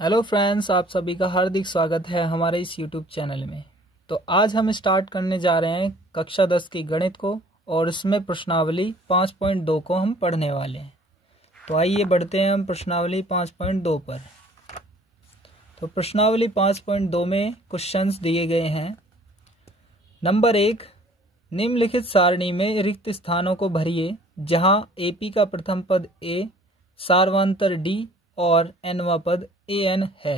Hello friends, आप सभी का हार्दिक स्वागत है हमारे इस यूट्यूब चैनल में। तो आज हम स्टार्ट करने जा रहे हैं कक्षा 10 की गणित को और इसमें प्रश्नावली 5.2 को हम पढ़ने वाले हैं। तो आइए बढ़ते हैं हम प्रश्नावली 5.2 पर। तो प्रश्नावली 5.2 में क्वेश्चंस दिए गए हैं। नंबर 1, निम्नलिखित सारणी में रिक्त स्थानों को भरिए जहां एपी का प्रथम पद ए, सार्वंतर डी और nवां पद an है।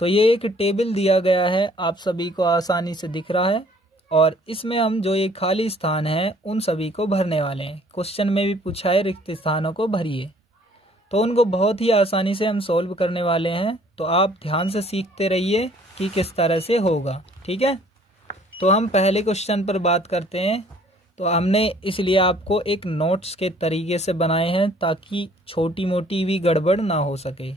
तो ये एक टेबल दिया गया है, आप सभी को आसानी से दिख रहा है और इसमें हम जो ये खाली स्थान है उन सभी को भरने वाले हैं। क्वेश्चन में भी पूछा है रिक्त स्थानों को भरिए, तो उनको बहुत ही आसानी से हम सॉल्व करने वाले हैं। तो आप ध्यान से सीखते रहिए कि किस तरह से होगा, ठीक है। तो हम पहले क्वेश्चन पर बात करते हैं। तो हमने इसलिए आपको एक नोट्स के तरीके से बनाए हैं ताकि छोटी मोटी भी गड़बड़ ना हो सके,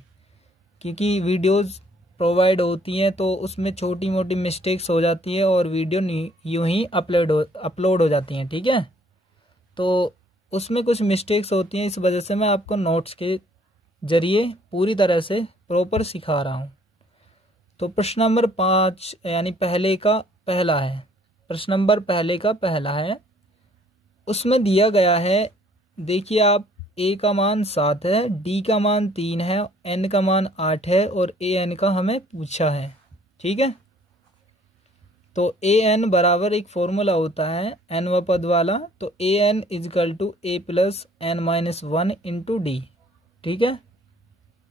क्योंकि वीडियोस प्रोवाइड होती हैं तो उसमें छोटी मोटी मिस्टेक्स हो जाती है और वीडियो यूं ही अपलोड हो जाती हैं, ठीक है। तो उसमें कुछ मिस्टेक्स होती हैं, इस वजह से मैं आपको नोट्स के जरिए पूरी तरह से प्रॉपर सिखा रहा हूँ। तो प्रश्न नंबर 5 यानी पहले का पहला है। प्रश्न नंबर पहले का पहला है, उसमें दिया गया है, देखिए आप, ए का मान 7 है, डी का मान 3 है, एन का मान 8 है और ए एन का हमें पूछा है, ठीक है। तो ए एन बराबर एक फॉर्मूला होता है एन व पद वाला, तो A N equal to A plus N minus 1 into D, ठीक है।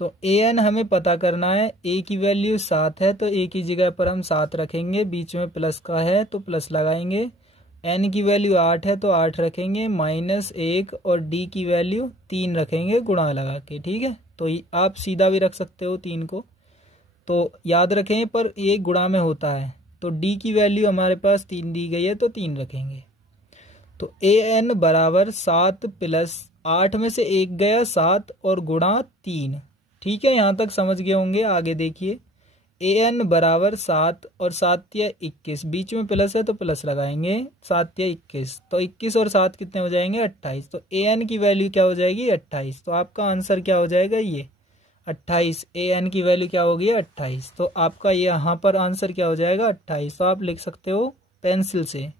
तो ए एन हमें पता करना है, ए की वैल्यू 7 है तो ए की जगह पर हम 7 रखेंगे, बीच में प्लस का है तो प्लस लगाएंगे। एन की वैल्यू 8 है तो 8 रखेंगे माइनस 1 और डी की वैल्यू 3 रखेंगे गुणा लगा के, ठीक है। तो आप सीधा भी रख सकते हो 3 को, तो याद रखें, पर ये गुणा में होता है। तो डी की वैल्यू हमारे पास 3 दी गई है तो 3 रखेंगे। तो ए एन बराबर 7 प्लस 8 में से 1 गया 7 और गुणा 3, ठीक है। यहाँ तक समझ गए होंगे। आगे देखिए, ए एन बराबर 7 और 7 या 21, बीच में प्लस है तो प्लस लगाएंगे, 7 या 21, तो 21 और 7 कितने हो जाएंगे 28। तो ए एन की वैल्यू क्या हो जाएगी 28। तो आपका आंसर क्या हो जाएगा ये 28। ए एन की वैल्यू क्या होगी 28। तो आपका यहाँ पर आंसर क्या हो जाएगा 28। तो आप लिख सकते हो पेंसिल से।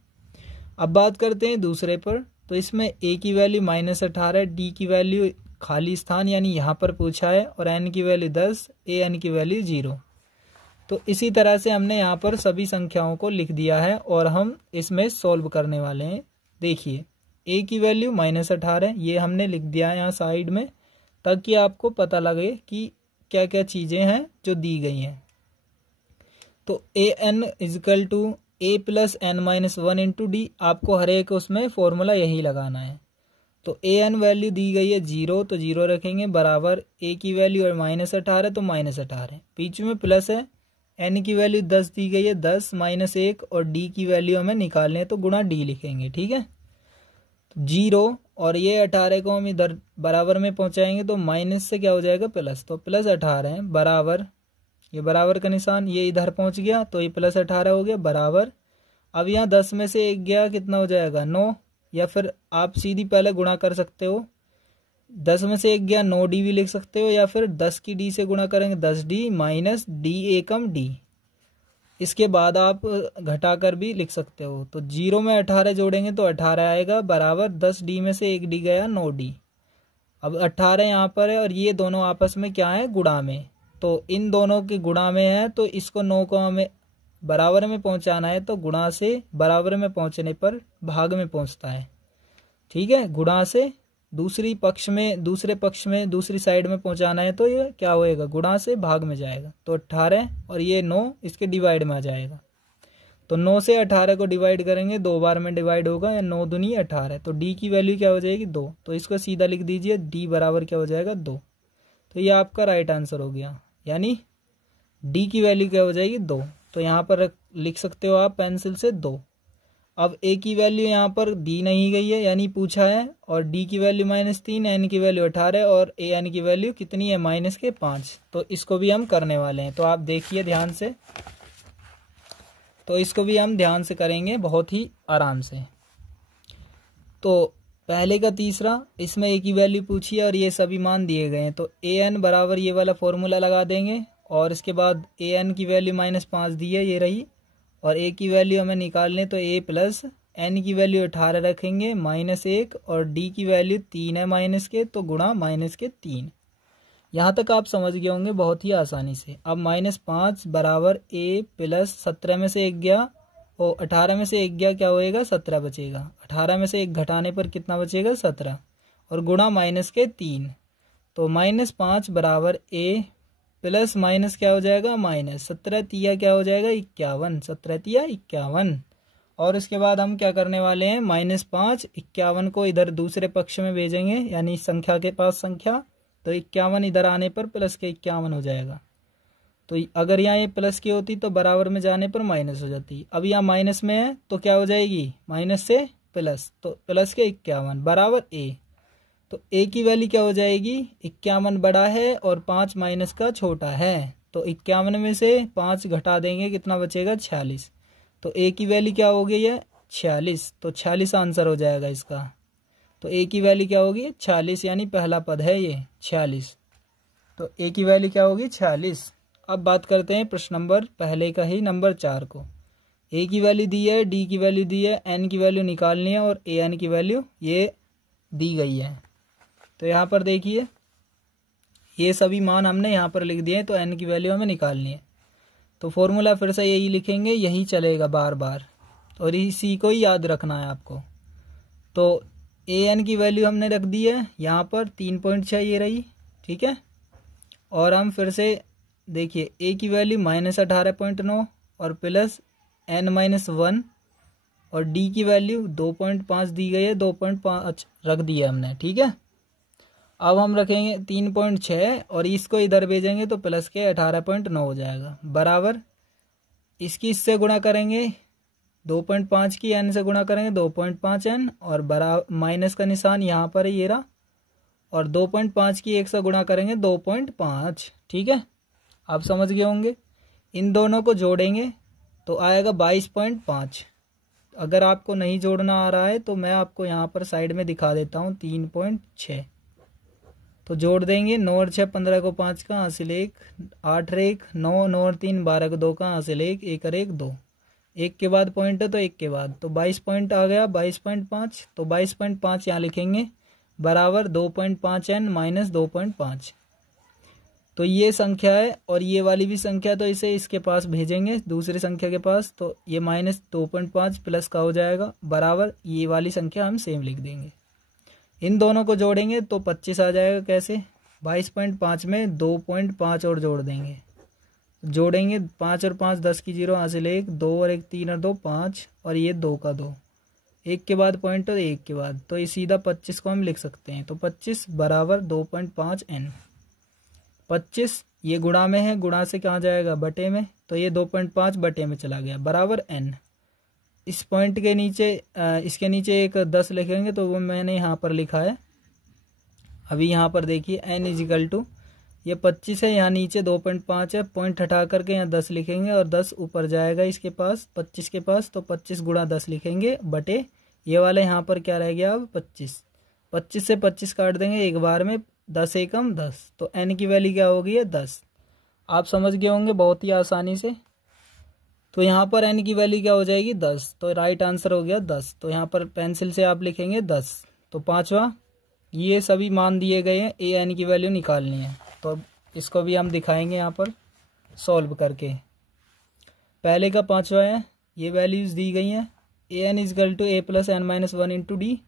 अब बात करते हैं दूसरे पर। तो इसमें ए की वैल्यू -18, डी की वैल्यू खाली स्थान यानी यहाँ पर पूछा है और एन की वैल्यू 10, ए एन की वैल्यू 0। तो इसी तरह से हमने यहाँ पर सभी संख्याओं को लिख दिया है और हम इसमें सॉल्व करने वाले हैं। देखिए, ए की वैल्यू -18 ये हमने लिख दिया है यहाँ साइड में, ताकि आपको पता लगे कि क्या क्या चीज़ें हैं जो दी गई हैं। तो A N equal to A plus N minus 1 into D, आपको हर एक उसमें फॉर्मूला यही लगाना है। तो ए एन वैल्यू दी गई है 0 तो 0 रखेंगे, बराबर ए की वैल्यू है -18 तो -18, बीच में प्लस है। एन की वैल्यू 10 दी गई है, 10 माइनस 1 और डी की वैल्यू हमें निकालनी है तो गुणा डी लिखेंगे, ठीक है। तो 0 और ये 18 को हम इधर बराबर में पहुंचाएंगे तो माइनस से क्या हो जाएगा प्लस, तो प्लस 18 है, बराबर, ये बराबर का निशान ये इधर पहुंच गया तो ये प्लस 18 हो गया, बराबर। अब यहाँ 10 में से 1 गया, कितना हो जाएगा 9, या फिर आप सीधी पहले गुणा कर सकते हो, 10 में से 1 गया 9 डी भी लिख सकते हो, या फिर 10 की डी से गुणा करेंगे 10 डी माइनस डी एकम डी, इसके बाद आप घटाकर भी लिख सकते हो। तो 0 में 18 जोड़ेंगे तो 18 आएगा, बराबर 10 डी में से 1 डी गया 9 डी। अब 18 यहाँ पर है और ये दोनों आपस में क्या है गुणा में, तो इन दोनों के गुणा में है तो इसको 9 को हमें बराबर में पहुंचाना है, तो गुणा से बराबर में पहुंचने पर भाग में पहुंचता है, ठीक है। गुणा से दूसरे पक्ष में दूसरी साइड में पहुंचाना है तो ये क्या होएगा गुणा से भाग में जाएगा। तो 18 और ये 9 इसके डिवाइड में आ जाएगा। तो 9 से 18 को डिवाइड करेंगे, 2 बार में डिवाइड होगा, या 9 दूनी 18। तो डी की वैल्यू क्या हो जाएगी 2, तो इसको सीधा लिख दीजिए, डी बराबर क्या हो जाएगा 2। तो ये आपका राइट आंसर हो गया, यानी डी की वैल्यू क्या हो जाएगी 2। तो यहाँ पर लिख सकते हो आप पेंसिल से 2। अब ए की वैल्यू यहाँ पर दी नहीं गई है यानी पूछा है, और डी की वैल्यू -3, एन की वैल्यू 18 और ए एन की वैल्यू कितनी है -5। तो इसको भी हम करने वाले हैं, तो आप देखिए ध्यान से। तो इसको भी हम ध्यान से करेंगे बहुत ही आराम से। तो पहले का तीसरा, इसमें ए की वैल्यू पूछी है और ये सभी मान दिए गए हैं, तो ए एन बराबर ये वाला फॉर्मूला लगा देंगे और इसके बाद ए एन की वैल्यू -5 दी है, ये रही, और ए की वैल्यू हमें निकालने, तो ए प्लस एन की वैल्यू 18 रखेंगे -1 और डी की वैल्यू 3 है माइनस के, तो गुणा -3। यहाँ तक आप समझ गए होंगे बहुत ही आसानी से। अब -5 बराबर ए प्लस 17 में से 1 गया और 18 में से 1 गया, क्या होएगा 17 बचेगा। 18 में से 1 घटाने पर कितना बचेगा 17 और गुणा -3, तो -5 बराबर ए प्लस माइनस क्या हो जाएगा माइनस 17 तिया क्या हो जाएगा 51, 17 तिया 51। और इसके बाद हम क्या करने वाले हैं, -5 51 को इधर दूसरे पक्ष में भेजेंगे, यानी संख्या के पास संख्या, तो 51 इधर आने पर प्लस के 51 हो जाएगा। तो अगर यहाँ ये प्लस की होती तो बराबर में जाने पर माइनस हो जाती। अब यहाँ माइनस में है तो क्या हो जाएगी, माइनस से प्लस, तो प्लस के 51 बराबर ए। तो ए की वैल्यू क्या हो जाएगी, 51 बड़ा है और 5 माइनस का छोटा है, तो 51 में से 5 घटा देंगे, कितना बचेगा 46। तो ए की वैल्यू क्या हो गई है 46, तो 46 आंसर हो जाएगा इसका। तो ए की वैल्यू क्या होगी 46, यानी पहला पद है ये 46, तो ए की वैल्यू क्या होगी 46। अब बात करते हैं प्रश्न नंबर पहले का ही नंबर 4 को। ए की वैल्यू दी है, डी की वैल्यू दी है, एन की वैल्यू निकालनी है और ए एन की वैल्यू ये दी गई है। तो यहाँ पर देखिए ये सभी मान हमने यहाँ पर लिख दिए हैं, तो एन की वैल्यू हमें निकालनी है। तो फॉर्मूला फिर से यही लिखेंगे, यही चलेगा बार बार और इसी को ही याद रखना है आपको। तो ए एन की वैल्यू हमने रख दी है यहाँ पर 3.6 ये रही, ठीक है। और हम फिर से देखिए ए की वैल्यू -18.9 और प्लस n-1 और डी की वैल्यू 2.5 दी गई है, 2.5 रख दिया हमने, ठीक है। अब हम रखेंगे 3.6 और इसको इधर भेजेंगे तो प्लस के 18.9 हो जाएगा, बराबर इसकी इससे गुणा करेंगे 2.5 की n से गुणा करेंगे 2.5 n और बराबर माइनस का निशान यहाँ पर है ये रहा, और 2.5 की 1 से गुणा करेंगे 2.5, ठीक है। आप समझ गए होंगे। इन दोनों को जोड़ेंगे तो आएगा 22.5। अगर आपको नहीं जोड़ना आ रहा है तो मैं आपको यहाँ पर साइड में दिखा देता हूँ 3.6। तो जोड़ देंगे 9 और 6 15 को 5 का हासिल 1, 8 और 1 9, 9 और 3 12 को 2 का हासिल 1, 1 और 1 2, 1 के बाद पॉइंट है तो 1 के बाद, तो 22 पॉइंट आ गया 22.5। तो 22.5 यहाँ लिखेंगे बराबर 2.5 n माइनस 2.5। तो ये संख्या है और ये वाली भी संख्या, तो इसे इसके पास भेजेंगे दूसरी संख्या के पास, तो ये -2.5 प्लस का हो जाएगा बराबर ये वाली संख्या हम सेम लिख देंगे। इन दोनों को जोड़ेंगे तो 25 आ जाएगा। कैसे, 22.5 में 2.5 और जोड़ देंगे, जोड़ेंगे 5 और 5 10 की 0 हासिल 1, 2 और 1 3 और 2 5 और ये 2 का 2, 1 के बाद पॉइंट और 1 के बाद, तो ये सीधा 25 को हम लिख सकते हैं। तो 25 बराबर 2.5 n। 25 ये गुणा में है, गुणा से कहाँ जाएगा बटे में, तो ये 2.5 बटे में चला गया बराबर n। इस पॉइंट के नीचे इसके नीचे एक 10 लिखेंगे, तो वो मैंने यहाँ पर लिखा है। अभी यहाँ पर देखिए n इजिकल टू ये 25 है, यहाँ नीचे 2.5 है, पॉइंट हटा करके यहाँ 10 लिखेंगे और 10 ऊपर जाएगा इसके पास 25 के पास, तो 25 गुणा 10 लिखेंगे बटे ये वाले यहाँ पर क्या रह गया अब 25। 25 से 25 काट देंगे एक बार में, 10 एकम 10, तो n की वैल्यू क्या होगी है 10। आप समझ गए होंगे बहुत ही आसानी से। तो यहाँ पर n की वैल्यू क्या हो जाएगी 10, तो राइट आंसर हो गया 10। तो यहाँ पर पेंसिल से आप लिखेंगे 10। तो पांचवा, ये सभी मान दिए गए हैं, ए एन की वैल्यू निकालनी है, तो अब इसको भी हम दिखाएंगे यहाँ पर सॉल्व करके। पहले का पांचवा है, ये वैल्यूज़ दी गई हैं, A N equal to A plus N minus 1 into D.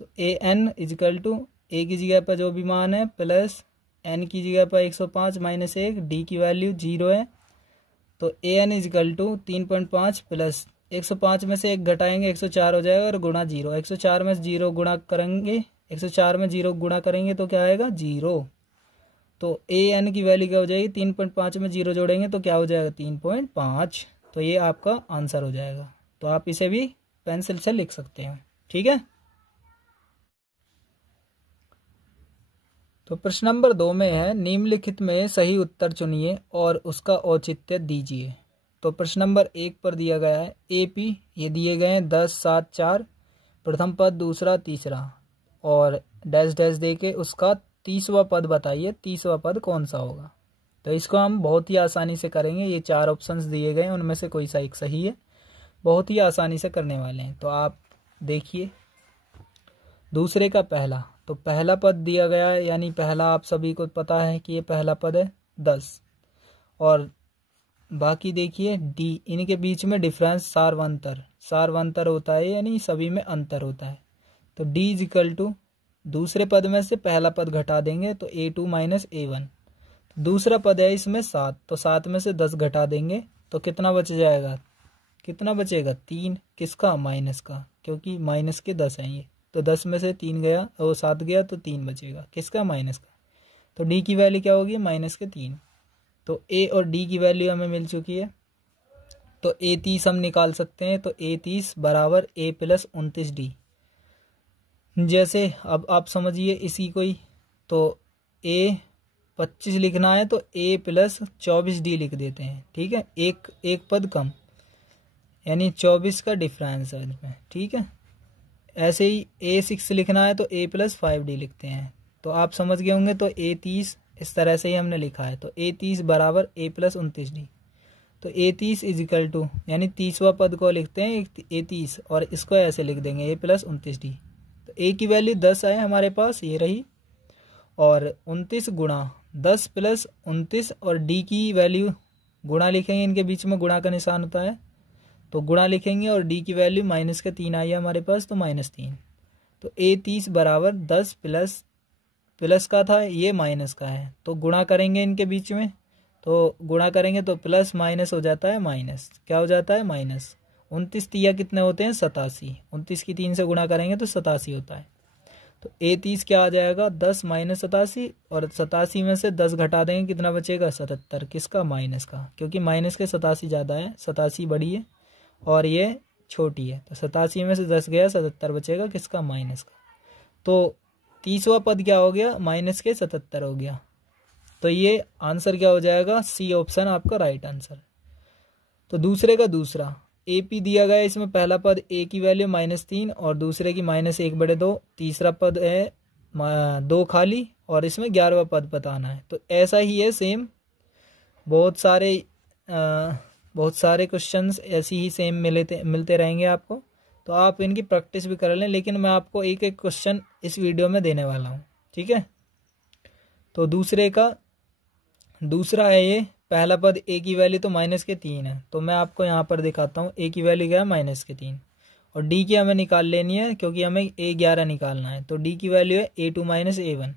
तो A N equal to A की जगह पर जो भी मान है प्लस एन की जगह पर 105 माइनस 1, डी की वैल्यू 0 है। तो A N equal to 3.5 plus 105 में से 1 घटाएंगे 104 हो जाएगा और गुणा 0। 104 में 0 गुणा करेंगे, 104 में 0 गुणा करेंगे तो क्या आएगा 0। तो ए एन की वैल्यू क्या हो जाएगी 3.5 में 0 जोड़ेंगे तो क्या हो जाएगा 3.5। तो ये आपका आंसर हो जाएगा। तो आप इसे भी पेंसिल से लिख सकते हैं, ठीक है। तो प्रश्न नंबर 2 में है, निम्नलिखित में सही उत्तर चुनिए और उसका औचित्य दीजिए। तो प्रश्न नंबर 1 पर दिया गया है AP, ये दिए गए हैं 10 7 4, प्रथम पद दूसरा तीसरा। और डैश डैश दे के उसका 30वां पद बताइए, 30वां पद कौन सा होगा। तो इसको हम बहुत ही आसानी से करेंगे। ये 4 ऑप्शंस दिए गए हैं, उनमें से कोई सा एक सही है। बहुत ही आसानी से करने वाले हैं। तो आप देखिए दूसरे का पहला, तो पहला पद दिया गया है, यानी पहला आप सभी को पता है कि ये पहला पद है 10। और बाकी देखिए डी, इनके बीच में डिफरेंस सार्वंतर होता है, यानी सभी में अंतर होता है। तो डी इज इक्वल टू, दूसरे पद में से पहला पद घटा देंगे तो A2 माइनस A1। दूसरा पद है इसमें 7, तो 7 में से 10 घटा देंगे तो कितना बच जाएगा, कितना बचेगा 3। किसका, माइनस का, क्योंकि माइनस के 10 हैं ये। तो 10 में से 3 गया और 7 गया तो 3 बचेगा, किसका, माइनस का। तो डी की वैल्यू क्या होगी, माइनस के 3। तो ए और डी की वैल्यू हमें मिल चुकी है। तो A30 हम निकाल सकते हैं। तो A30 बराबर A प्लस 29D। जैसे अब आप समझिए इसी को ही, तो A25 लिखना है तो A प्लस 24D लिख देते हैं। ठीक है, एक पद कम, यानी 24 का डिफरेंस है इसमें। ठीक है, ऐसे ही A6 लिखना है तो A प्लस 5D लिखते हैं। तो आप समझ गए होंगे। तो A30 इस तरह से ही हमने लिखा है। तो A30 बराबर A प्लस 29D। तो A30 इज इक्वल टू, यानी 30वां पद को लिखते हैं A30 और इसको ऐसे लिख देंगे A प्लस 29D। तो A की वैल्यू 10 है हमारे पास, ये रही। और 29 गुणा 10 प्लस 29 और D की वैल्यू गुणा लिखेंगे, इनके बीच में गुणा का निशान होता है तो गुणा लिखेंगे। और D की वैल्यू माइनस के 3 आई है हमारे पास, तो -3। तो A30 बराबर 10 प्लस का था, ये माइनस का है, तो गुणा करेंगे इनके बीच में। तो गुणा करेंगे तो प्लस माइनस हो जाता है माइनस, क्या हो जाता है, माइनस। 29 तिया कितने होते हैं, 87। 29 की 3 से गुणा करेंगे तो 87 होता है। तो A30 क्या आ जाएगा, 10 माइनस 87। और 87 में से 10 घटा देंगे, कितना बचेगा, 77। किसका, माइनस का, क्योंकि माइनस के 87 ज़्यादा है, 87 बड़ी है और ये छोटी है। तो 87 में से 10 गया, 77 बचेगा, किसका, माइनस का। तो 30वां पद क्या हो गया, माइनस के 77 हो गया। तो ये आंसर क्या हो जाएगा, सी ऑप्शन आपका राइट आंसर। तो दूसरे का दूसरा AP दिया गया है, इसमें पहला पद A की वैल्यू -3 और दूसरे की -1/2। तीसरा पद है 2 खाली और इसमें 11वां पद बताना है। तो ऐसा ही है सेम, बहुत सारे क्वेश्चंस ऐसे ही सेम मिलते रहेंगे आपको। तो आप इनकी प्रैक्टिस भी कर लें, लेकिन मैं आपको एक एक क्वेश्चन इस वीडियो में देने वाला हूँ। ठीक है, तो दूसरा है ये, पहला पद A की वैल्यू तो -3 है, तो मैं आपको यहाँ पर दिखाता हूँ। A की वैल्यू क्या है, -3 और D की हमें निकाल लेनी है, क्योंकि हमें A11 निकालना है। तो D की वैल्यू है A2 माइनस A1,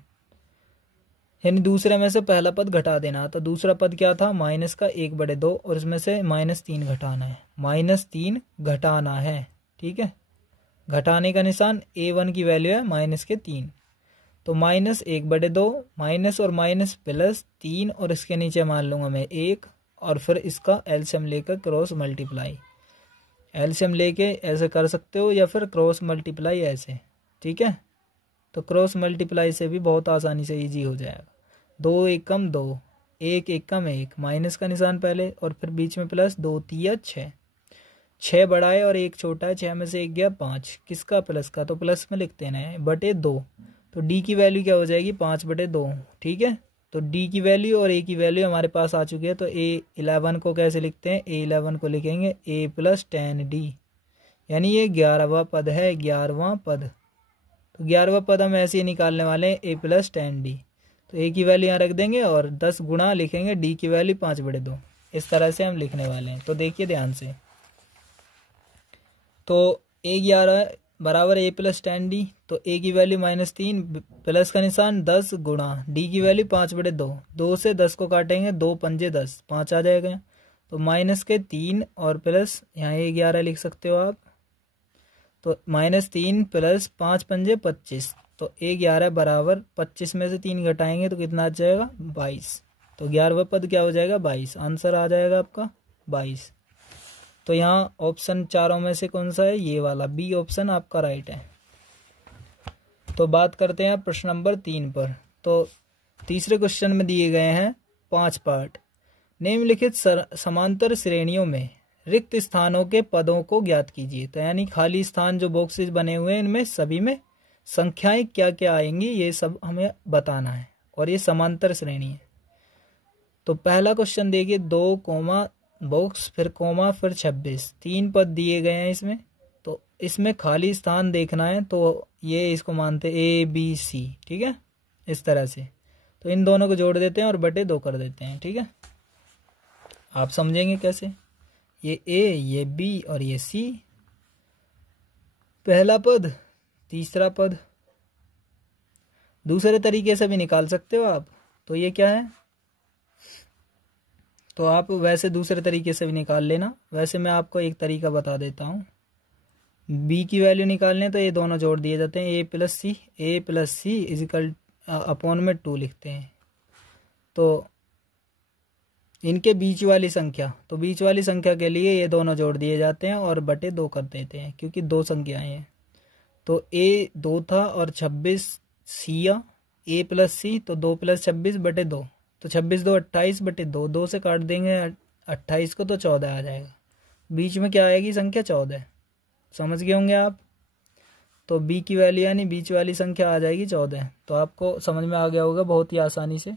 यानी दूसरे में से पहला पद घटा देना। तो दूसरा पद क्या था, माइनस का 1/2 और इसमें से -3 घटाना है, -3 घटाना है। ठीक है, घटाने का निशान, A1 की वैल्यू है -3, तो -1/2, माइनस और माइनस प्लस 3 और इसके नीचे मान लूँगा मैं 1 और फिर इसका एलसीएम लेकर क्रॉस मल्टीप्लाई। एलसीएम लेके ऐसे कर सकते हो या फिर क्रॉस मल्टीप्लाई ऐसे। ठीक है, तो क्रॉस मल्टीप्लाई से भी बहुत आसानी से इजी हो जाएगा। 2 1 कम 2, 1 1 कम 1, माइनस का निशान पहले और फिर बीच में प्लस, 2 3 6, 6 बड़ा है और 1 छोटा है, 6 में से 1 गया 5, किसका, प्लस का, तो प्लस में लिखते हैं बटे 2। तो D की वैल्यू क्या हो जाएगी, 5/2। ठीक है, तो D की वैल्यू और A की वैल्यू हमारे पास आ चुकी है। तो A11 को कैसे लिखते हैं, A11 को लिखेंगे A प्लस 10D, यानी ये 11वां पद है, 11वां पद। तो 11वां पद हम ऐसे ही निकालने वाले हैं, A प्लस 10D। तो A की वैल्यू यहाँ रख देंगे और 10 गुणा लिखेंगे D की वैल्यू 5/2, इस तरह से हम लिखने वाले हैं। तो देखिए ध्यान से, तो A11 बराबर A प्लस 10D। तो A की वैल्यू -3, प्लस का निशान 10 गुणा D की वैल्यू 5/2, 2 से 10 को काटेंगे, 2 पंजे 10, 5 आ जाएगा। तो माइनस के 3 और प्लस यहाँ A11 लिख सकते हो आप। तो -3 प्लस 5 पंजे 25, तो A11 बराबर 25 में से 3 घटाएंगे तो कितना आ जाएगा, 22। तो 11वां पद क्या हो जाएगा, 22, आंसर आ जाएगा आपका 22। तो यहाँ ऑप्शन चारों में से कौन सा है, ये वाला B ऑप्शन आपका राइट है। तो बात करते हैं प्रश्न नंबर 3 पर। तो तीसरे क्वेश्चन में दिए गए हैं 5 पार्ट। निम्नलिखित समांतर श्रेणियों में रिक्त स्थानों के पदों को ज्ञात कीजिए। तो यानी खाली स्थान जो बॉक्सेस बने हुए हैं, इनमें सभी में संख्याएं क्या क्या आएंगी ये सब हमें बताना है, और ये समांतर श्रेणी है। तो पहला क्वेश्चन देखिए, 2 कोमा बॉक्स फिर कोमा फिर 26, 3 पद दिए गए हैं इसमें। तो इसमें खाली स्थान देखना है, तो ये इसको मानते ABC, ठीक है, इस तरह से। तो इन दोनों को जोड़ देते हैं और बटे 2 कर देते हैं, ठीक है। आप समझेंगे कैसे, ये A, ये B और ये C, पहला पद तीसरा पद। दूसरे तरीके से भी निकाल सकते हो आप। तो ये क्या है, तो आप वैसे दूसरे तरीके से भी निकाल लेना। वैसे मैं आपको एक तरीका बता देता हूँ। B की वैल्यू निकालने तो ये दोनों जोड़ दिए जाते हैं, A plus C is equal upon में 2 लिखते हैं। तो इनके बीच वाली संख्या, तो बीच वाली संख्या के लिए ये दोनों जोड़ दिए जाते हैं और बटे 2 कर देते हैं, क्योंकि 2 संख्याएं हैं। तो A 2 था और 26 सिया, A प्लस सी, तो 2 प्लस 26 बटे 2, तो 26 2 28 बटे 2, 2 से काट देंगे 28 को तो 14 आ जाएगा। बीच में क्या आएगी संख्या 14, समझ गए होंगे आप। तो B की वैल्यू यानी बीच वाली संख्या आ जाएगी 14। तो आपको समझ में आ गया होगा बहुत ही आसानी से,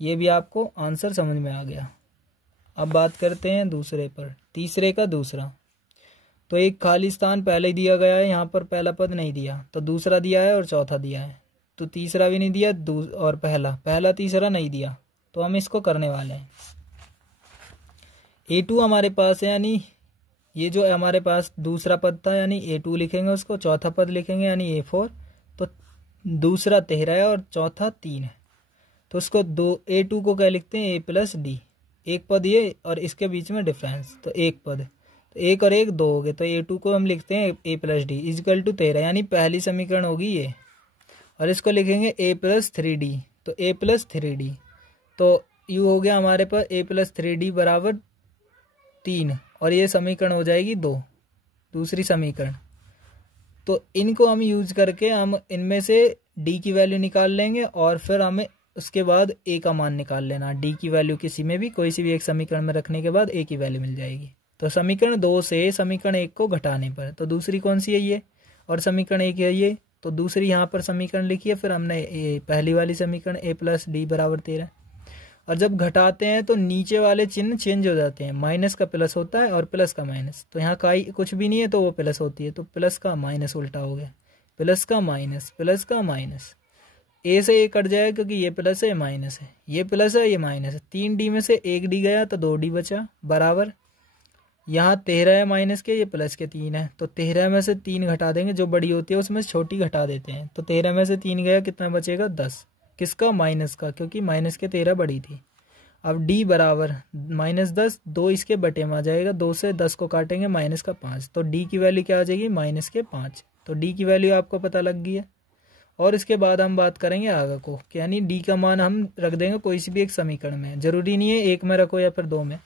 ये भी आपको आंसर समझ में आ गया। अब बात करते हैं दूसरे पर, तीसरे का दूसरा। तो एक खाली स्थान पहले ही दिया गया है, यहाँ पर पहला पद नहीं दिया, तो दूसरा दिया है और चौथा दिया है। तो तीसरा भी नहीं दिया और पहला तीसरा नहीं दिया, तो हम इसको करने वाले हैं। A2 हमारे पास है, यानी ये जो हमारे पास दूसरा पद था यानी A2 लिखेंगे उसको, चौथा पद लिखेंगे यानी A4। तो दूसरा 13 है और चौथा 3 है, तो उसको A2 को क्या लिखते हैं, A प्लस डी। एक पद ये और इसके बीच में डिफरेंस, तो एक पद, तो 1 और 1 2 हो गए। तो A2 को हम लिखते हैं A plus D is equal to 13, यानी पहली समीकरण होगी ये। और इसको लिखेंगे A प्लस 3D, तो A प्लस 3D, तो यू हो गया हमारे पास A प्लस 3D बराबर 3, और ये समीकरण हो जाएगी 2, दूसरी समीकरण। तो इनको हम यूज करके हम इनमें से D की वैल्यू निकाल लेंगे, और फिर हमें उसके बाद A का मान निकाल लेना। D की वैल्यू किसी में भी कोई सी भी एक समीकरण में रखने के बाद A की वैल्यू मिल जाएगी। तो समीकरण 2 से समीकरण 1 को घटाने पर, तो दूसरी कौन सी है ये, और समीकरण 1 है ये, तो दूसरी यहाँ पर समीकरण लिखी है। फिर हमने पहली वाली समीकरण A प्लस डी बराबर 13, और जब घटाते हैं तो नीचे वाले चिन्ह चेंज हो जाते हैं, माइनस का प्लस होता है और प्लस का माइनस। तो यहाँ का कुछ भी नहीं है तो वो प्लस होती है, तो प्लस का माइनस उल्टा हो गया, प्लस का माइनस, प्लस का माइनस। A से A कट जाएगा क्योंकि ये प्लस है ये माइनस है, ये प्लस है ये माइनस है। 3D में से 1D गया तो 2D बचा, बराबर यहाँ 13 है माइनस के, ये प्लस के 3 है, तो 13 में से 3 घटा देंगे, जो बड़ी होती है उसमें छोटी घटा देते हैं। तो 13 में से 3 गया, कितना बचेगा 10, किसका, माइनस का, क्योंकि माइनस के 13 बड़ी थी। अब D बराबर -10, 2 इसके बटे में आ जाएगा, 2 से 10 को काटेंगे माइनस का 5, तो D की वैल्यू क्या आ जाएगी, माइनस के 5। तो D की वैल्यू आपको पता लग गई है। और इसके बाद हम बात करेंगे आगे को, यानी D का मान हम रख देंगे कोई सी भी एक समीकरण में, जरूरी नहीं है 1 में रखो या फिर 2 में।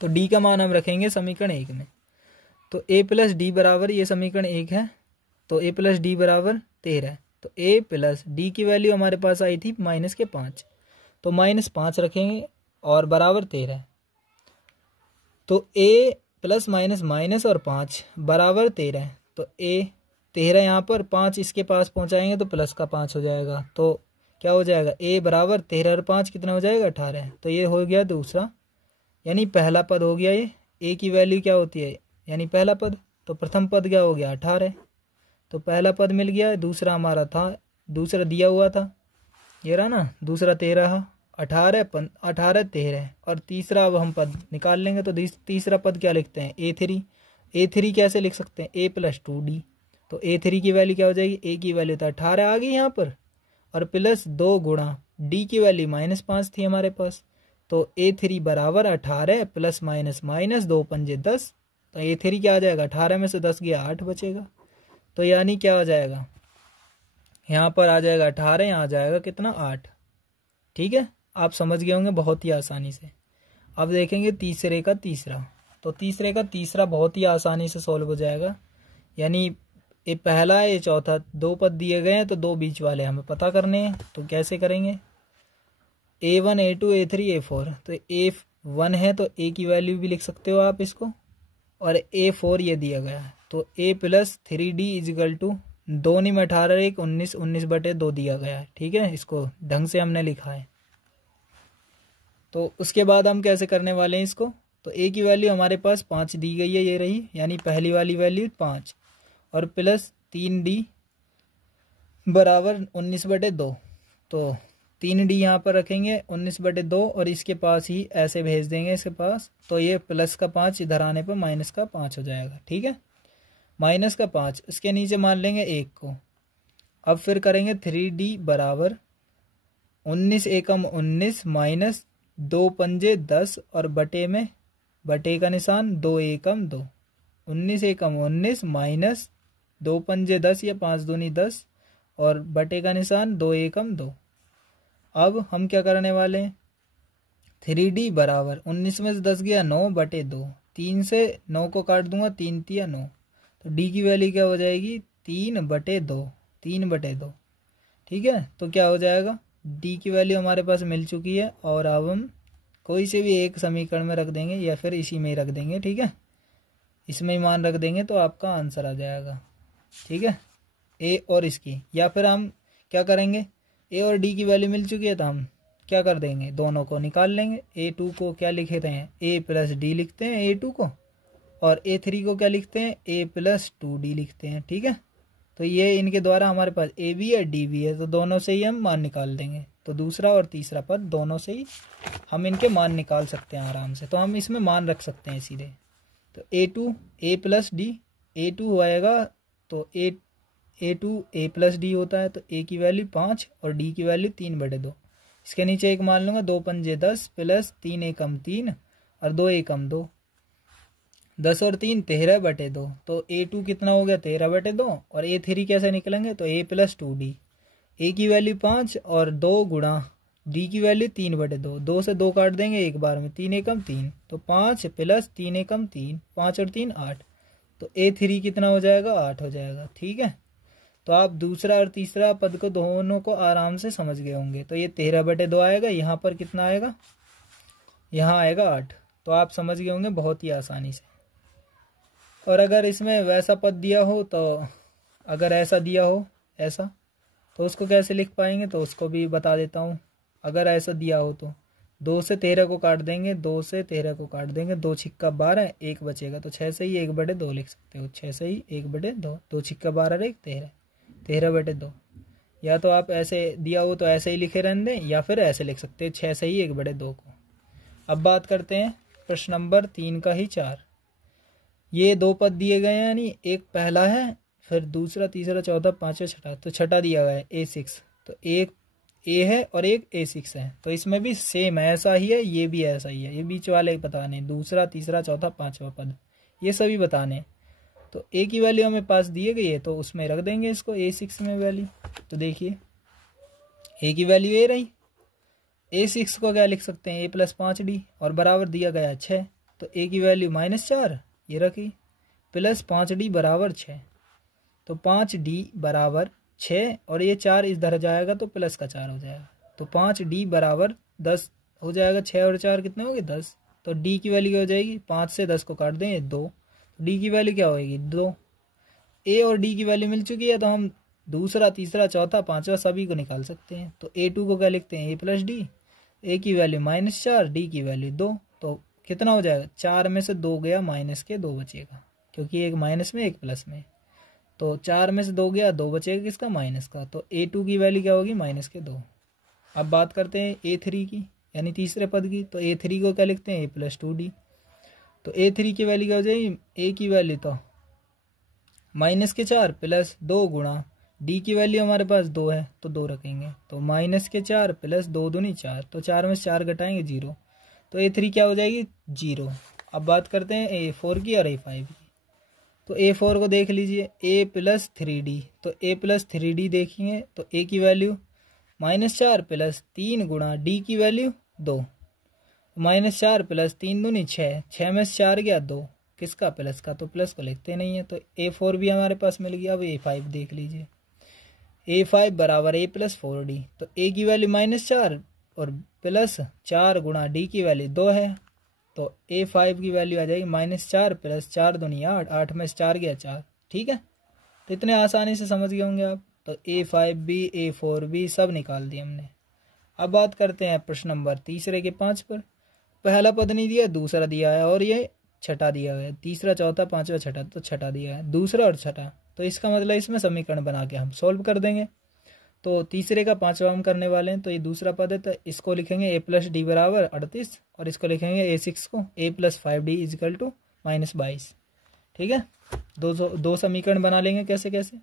तो D का मान हम रखेंगे समीकरण 1 में। तो A प्लस डी बराबर, ये समीकरण 1 है, तो A प्लस डी बराबर 13, तो A प्लस डी की वैल्यू हमारे पास आई थी -5, तो -5 रखेंगे और बराबर 13। तो A प्लस माइनस और 5 बराबर 13, तो A 13 यहाँ पर, 5 इसके पास पहुँचाएंगे तो प्लस का 5 हो जाएगा, तो क्या हो जाएगा, A बराबर 13 और 5 कितना हो जाएगा, 18। तो ये हो गया दूसरा, यानी पहला पद हो गया ये। A की वैल्यू क्या होती है, यानी पहला पद, तो प्रथम पद क्या हो गया 18, तो पहला पद मिल गया। दूसरा हमारा था, दूसरा दिया हुआ था, ये रहा ना, दूसरा 13, 18 13, और तीसरा अब हम पद निकाल लेंगे। तो तीसरा पद क्या लिखते हैं, A3 कैसे लिख सकते हैं, A प्लस 2D, तो A3 की वैल्यू क्या हो जाएगी, A की वैल्यू तो 18 आ गई यहाँ पर, और प्लस 2 गुणा D की वैल्यू -5 थी हमारे पास, तो A3 बराबर 18 प्लस माइनस 2 पंजे 10, तो A3 क्या आ जाएगा, 18 में से 10 गया 8 बचेगा। तो यानी क्या आ जाएगा, यहाँ पर आ जाएगा 18, यहाँ आ जाएगा कितना 8। ठीक है, आप समझ गए होंगे बहुत ही आसानी से। अब देखेंगे तीसरे का तीसरा, तो तीसरे का तीसरा बहुत ही आसानी से सॉल्व हो जाएगा। यानी ये पहला है, ये चौथा, 2 पद दिए गए हैं तो 2 बीच वाले हमें पता करने हैं। तो कैसे करेंगे, A1 A2 A3 A4, तो A1 है तो A की वैल्यू भी लिख सकते हो आप इसको, और A4 ये दिया गया है, तो A plus 3D is equal to 2 नी में 18 1 19 19/2 दिया गया है। ठीक है, इसको ढंग से हमने लिखा है। तो उसके बाद हम कैसे करने वाले हैं इसको, तो ए की वैल्यू हमारे पास 5 दी गई है, ये रही, यानी पहली वाली वैल्यू 5 और प्लस 3D बराबर 19/2। तो 3D यहाँ पर रखेंगे 19/2 और इसके पास ही ऐसे भेज देंगे इसके पास, तो ये प्लस का 5 इधर आने पर माइनस का 5 हो जाएगा। ठीक है, माइनस का 5, इसके नीचे मान लेंगे 1 को। अब फिर करेंगे 3D बराबर 19 एकम 19 माइनस 2 पंजे 10 और बटे में बटे का निशान 2 एकम 2, 19 एकम 19 माइनस 2 पंजे 10 या 5 दूनी 10 और बटे का निशान 2 एकम 2। अब हम क्या करने वाले हैं, 3D बराबर 19 में से 10 गया 9/2, 3 से 9 को काट दूंगा, 3 तिया 9, तो D की वैल्यू क्या हो जाएगी 3/2, 3/2। ठीक है, तो क्या हो जाएगा, D की वैल्यू हमारे पास मिल चुकी है और अब हम कोई से भी एक समीकरण में रख देंगे या फिर इसी में ही रख देंगे। ठीक है, इसमें ही मान रख देंगे तो आपका आंसर आ जाएगा। ठीक है, ए और इसकी, या फिर हम क्या करेंगे, ए और डी की वैल्यू मिल चुकी है तो हम क्या कर देंगे, दोनों को निकाल लेंगे। A2 को क्या लिखे थे हैं, A प्लस डी लिखते हैं A2 को, और A3 को क्या लिखते हैं, A प्लस 2D लिखते हैं। ठीक है, तो ये इनके द्वारा हमारे पास A भी है D भी है, तो दोनों से ही हम मान निकाल देंगे। तो दूसरा और तीसरा पद दोनों से ही हम इनके मान निकाल सकते हैं आराम से, तो हम इसमें मान रख सकते हैं सीधे। तो A2 A plus D, A2 आएगा तो A2 A प्लस डी होता है, तो A की वैल्यू 5 और D की वैल्यू 3/2। इसके नीचे एक मान लूँगा, 2 पंजे 10 प्लस 3 एकम 3 और 2 एकम 2, 10 और 3 13/2। तो A2 कितना हो गया 13/2 और A3 कैसे निकलेंगे, तो A प्लस 2D, A की वैल्यू 5 और 2 गुणा D की वैल्यू 3/2, 2 से 2 काट देंगे एक बार में, 3 एकम 3, तो 5 प्लस 3 एकम 3, 5 और 3 8, तो A3 कितना हो जाएगा 8 हो जाएगा। ठीक है, तो आप दूसरा और तीसरा पद को दोनों को आराम से समझ गए होंगे। तो ये 13/2 आएगा, यहाँ पर कितना आएगा, यहाँ आएगा 8, तो आप समझ गए होंगे बहुत ही आसानी से। और अगर इसमें वैसा पद दिया हो, तो अगर ऐसा दिया हो ऐसा, तो उसको कैसे लिख पाएंगे, तो उसको भी बता देता हूँ। अगर ऐसा दिया हो तो 2 से 13 को काट देंगे, 2 से 13 को काट देंगे, 2 छिक्का 12, 1 बचेगा, तो 6 से ही 1/2 लिख सकते हो, 6 से ही 1/2, 2 छिक्का 12 1 13, 13/2। या तो आप ऐसे दिया हो तो ऐसे ही लिखे रहने दें, या फिर ऐसे लिख सकते हैं 6 से ही 1/2 को। अब बात करते हैं प्रश्न नंबर 3 का ही 4। ये 2 पद दिए गए हैं, यानी एक पहला है, फिर दूसरा तीसरा चौथा पांचवा छठा, तो छठा दिया गया है A6, तो एक A है और एक A6 है, तो इसमें भी सेम है, ऐसा ही है, ये भी ऐसा ही है, ये बीच वाले बताने, दूसरा तीसरा चौथा पांचवा पद ये सभी बताने। तो A की वैल्यू हमें पास दिए गई है, तो उसमें रख देंगे इसको A6 में वैल्यू। तो देखिए A की वैल्यू A रही, A6 को क्या लिख सकते हैं, A प्लस 5D और बराबर दिया गया है 6, तो A की वैल्यू -4 ये रखी, प्लस 5D बराबर 6, तो 5D बराबर 6 और ये 4 इधर जाएगा तो प्लस का 4 हो जाएगा, तो 5D बराबर 10 हो जाएगा, 6 और 4 कितने हो गए 10, तो D की वैल्यू क्या हो जाएगी, 5 से 10 को काट दें 2, तो D की वैल्यू क्या होगी 2। A और D की वैल्यू मिल चुकी है, तो हम दूसरा तीसरा चौथा पांचवा सभी को निकाल सकते हैं। तो A2 को क्या लिखते हैं A प्लस डी, A की वैल्यू -4, D की वैल्यू 2, तो कितना हो जाएगा, 4 में से 2 गया माइनस के 2 बचेगा, क्योंकि एक माइनस में एक प्लस में, तो 4 में से 2 गया 2 बचेगा किसका, माइनस का, तो A2 की वैल्यू क्या होगी -2। अब बात करते हैं A3 की, यानी तीसरे पद की, तो A3 को क्या लिखते हैं A प्लस 2D, तो A3 की वैल्यू क्या हो जाएगी, A की वैल्यू तो -4 प्लस 2 गुणा D की वैल्यू हमारे पास 2 है तो 2 रखेंगे, तो -4 प्लस 2 दूनी 4, तो 4 में से 4 घटाएंगे 0, तो A3 क्या हो जाएगी 0। अब बात करते हैं A4 की और A5 की, तो A4 को देख लीजिए A प्लस 3D, तो A प्लस 3D देखेंगे तो A की वैल्यू -4 प्लस 3 गुणा D की वैल्यू 2, -4 प्लस 3 दूनी 6, 6 में से 4 गया 2 किसका, प्लस का, तो प्लस को लिखते नहीं है, तो A4 भी हमारे पास मिल गया। अब A5 देख लीजिए, A5 बराबर A प्लस 4D, तो A की वैल्यू -4 और प्लस 4 गुणा D की वैल्यू 2 है, तो A5 की वैल्यू आ जाएगी -4 प्लस 4 दूनी 8, 8 में से 4 गया 4, ठीक है। तो इतने आसानी से समझ गए होंगे आप। तो A5 भी A4 भी सब निकाल दिए हमने। अब बात करते हैं प्रश्न नंबर तीसरे के 5 पर। पहला पद नहीं दिया, दूसरा दिया है और ये छठा दिया है, तीसरा चौथा पांचवा छठा, तो छठा दिया है, दूसरा और छठा। तो इसका मतलब इसमें समीकरण बना के हम सोल्व कर देंगे। तो तीसरे का 5वां हम करने वाले हैं। तो ये दूसरा पद है, तो इसको लिखेंगे a+d बराबर 38 और इसको लिखेंगे a6 को a+5d इजिकल टू -22। ठीक है, दो समीकरण बना लेंगे। कैसे कैसे,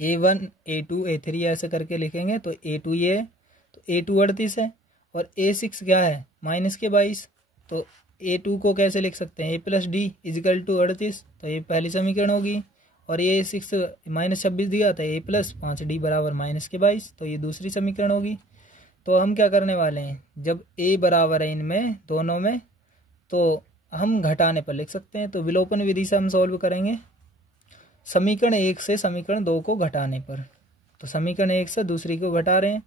a1 a2 a3 ऐसे करके लिखेंगे। तो a2 ये है, तो a2 38 है और a6 क्या है -22। तो a2 को कैसे लिख सकते हैं, a+d इजिकल टू 38। तो ये पहली समीकरण होगी। और ये 6 -26 दिया था, a+5d बराबर -22। तो ये दूसरी समीकरण होगी। तो हम क्या करने वाले हैं, जब a बराबर है इनमें दोनों में, तो हम घटाने पर लिख सकते हैं। तो विलोपन विधि से हम सॉल्व करेंगे समीकरण 1 से समीकरण 2 को घटाने पर। तो समीकरण 1 से दूसरी को घटा रहे हैं।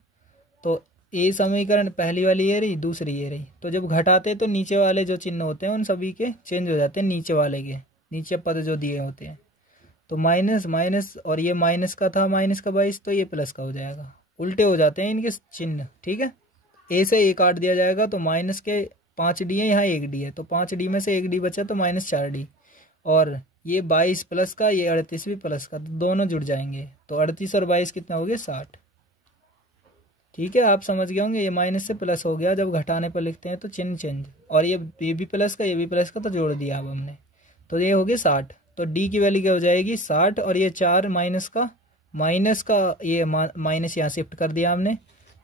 तो ए समीकरण पहली वाली ये रही, दूसरी ये रही। तो जब घटाते तो नीचे वाले जो चिन्ह होते हैं उन सभी के चेंज हो जाते हैं, नीचे वाले के नीचे पद जो दिए होते हैं। तो माइनस माइनस, और ये माइनस का था माइनस का 22, तो ये प्लस का हो जाएगा। उल्टे हो जाते हैं इनके चिन्ह। ठीक है, ए से ए काट दिया जाएगा। तो माइनस के 5d है, यहाँ 1d है, तो 5d में से 1d बचा तो -4d। और ये 22 प्लस का, ये 38 भी प्लस का, तो दोनों जुड़ जाएंगे। तो 38 और 22 कितना हो गया, 60। ठीक है, आप समझ गए होंगे। ये माइनस से प्लस हो गया, जब घटाने पर लिखते हैं तो चिन्ह चेंज। और ये भी प्लस का, ये भी प्लस का, तो जोड़ दिया अब हमने। तो ये हो गया 60। तो डी की वैल्यू क्या हो जाएगी 60। और ये 4 माइनस का ये माइनस यहाँ शिफ्ट कर दिया हमने।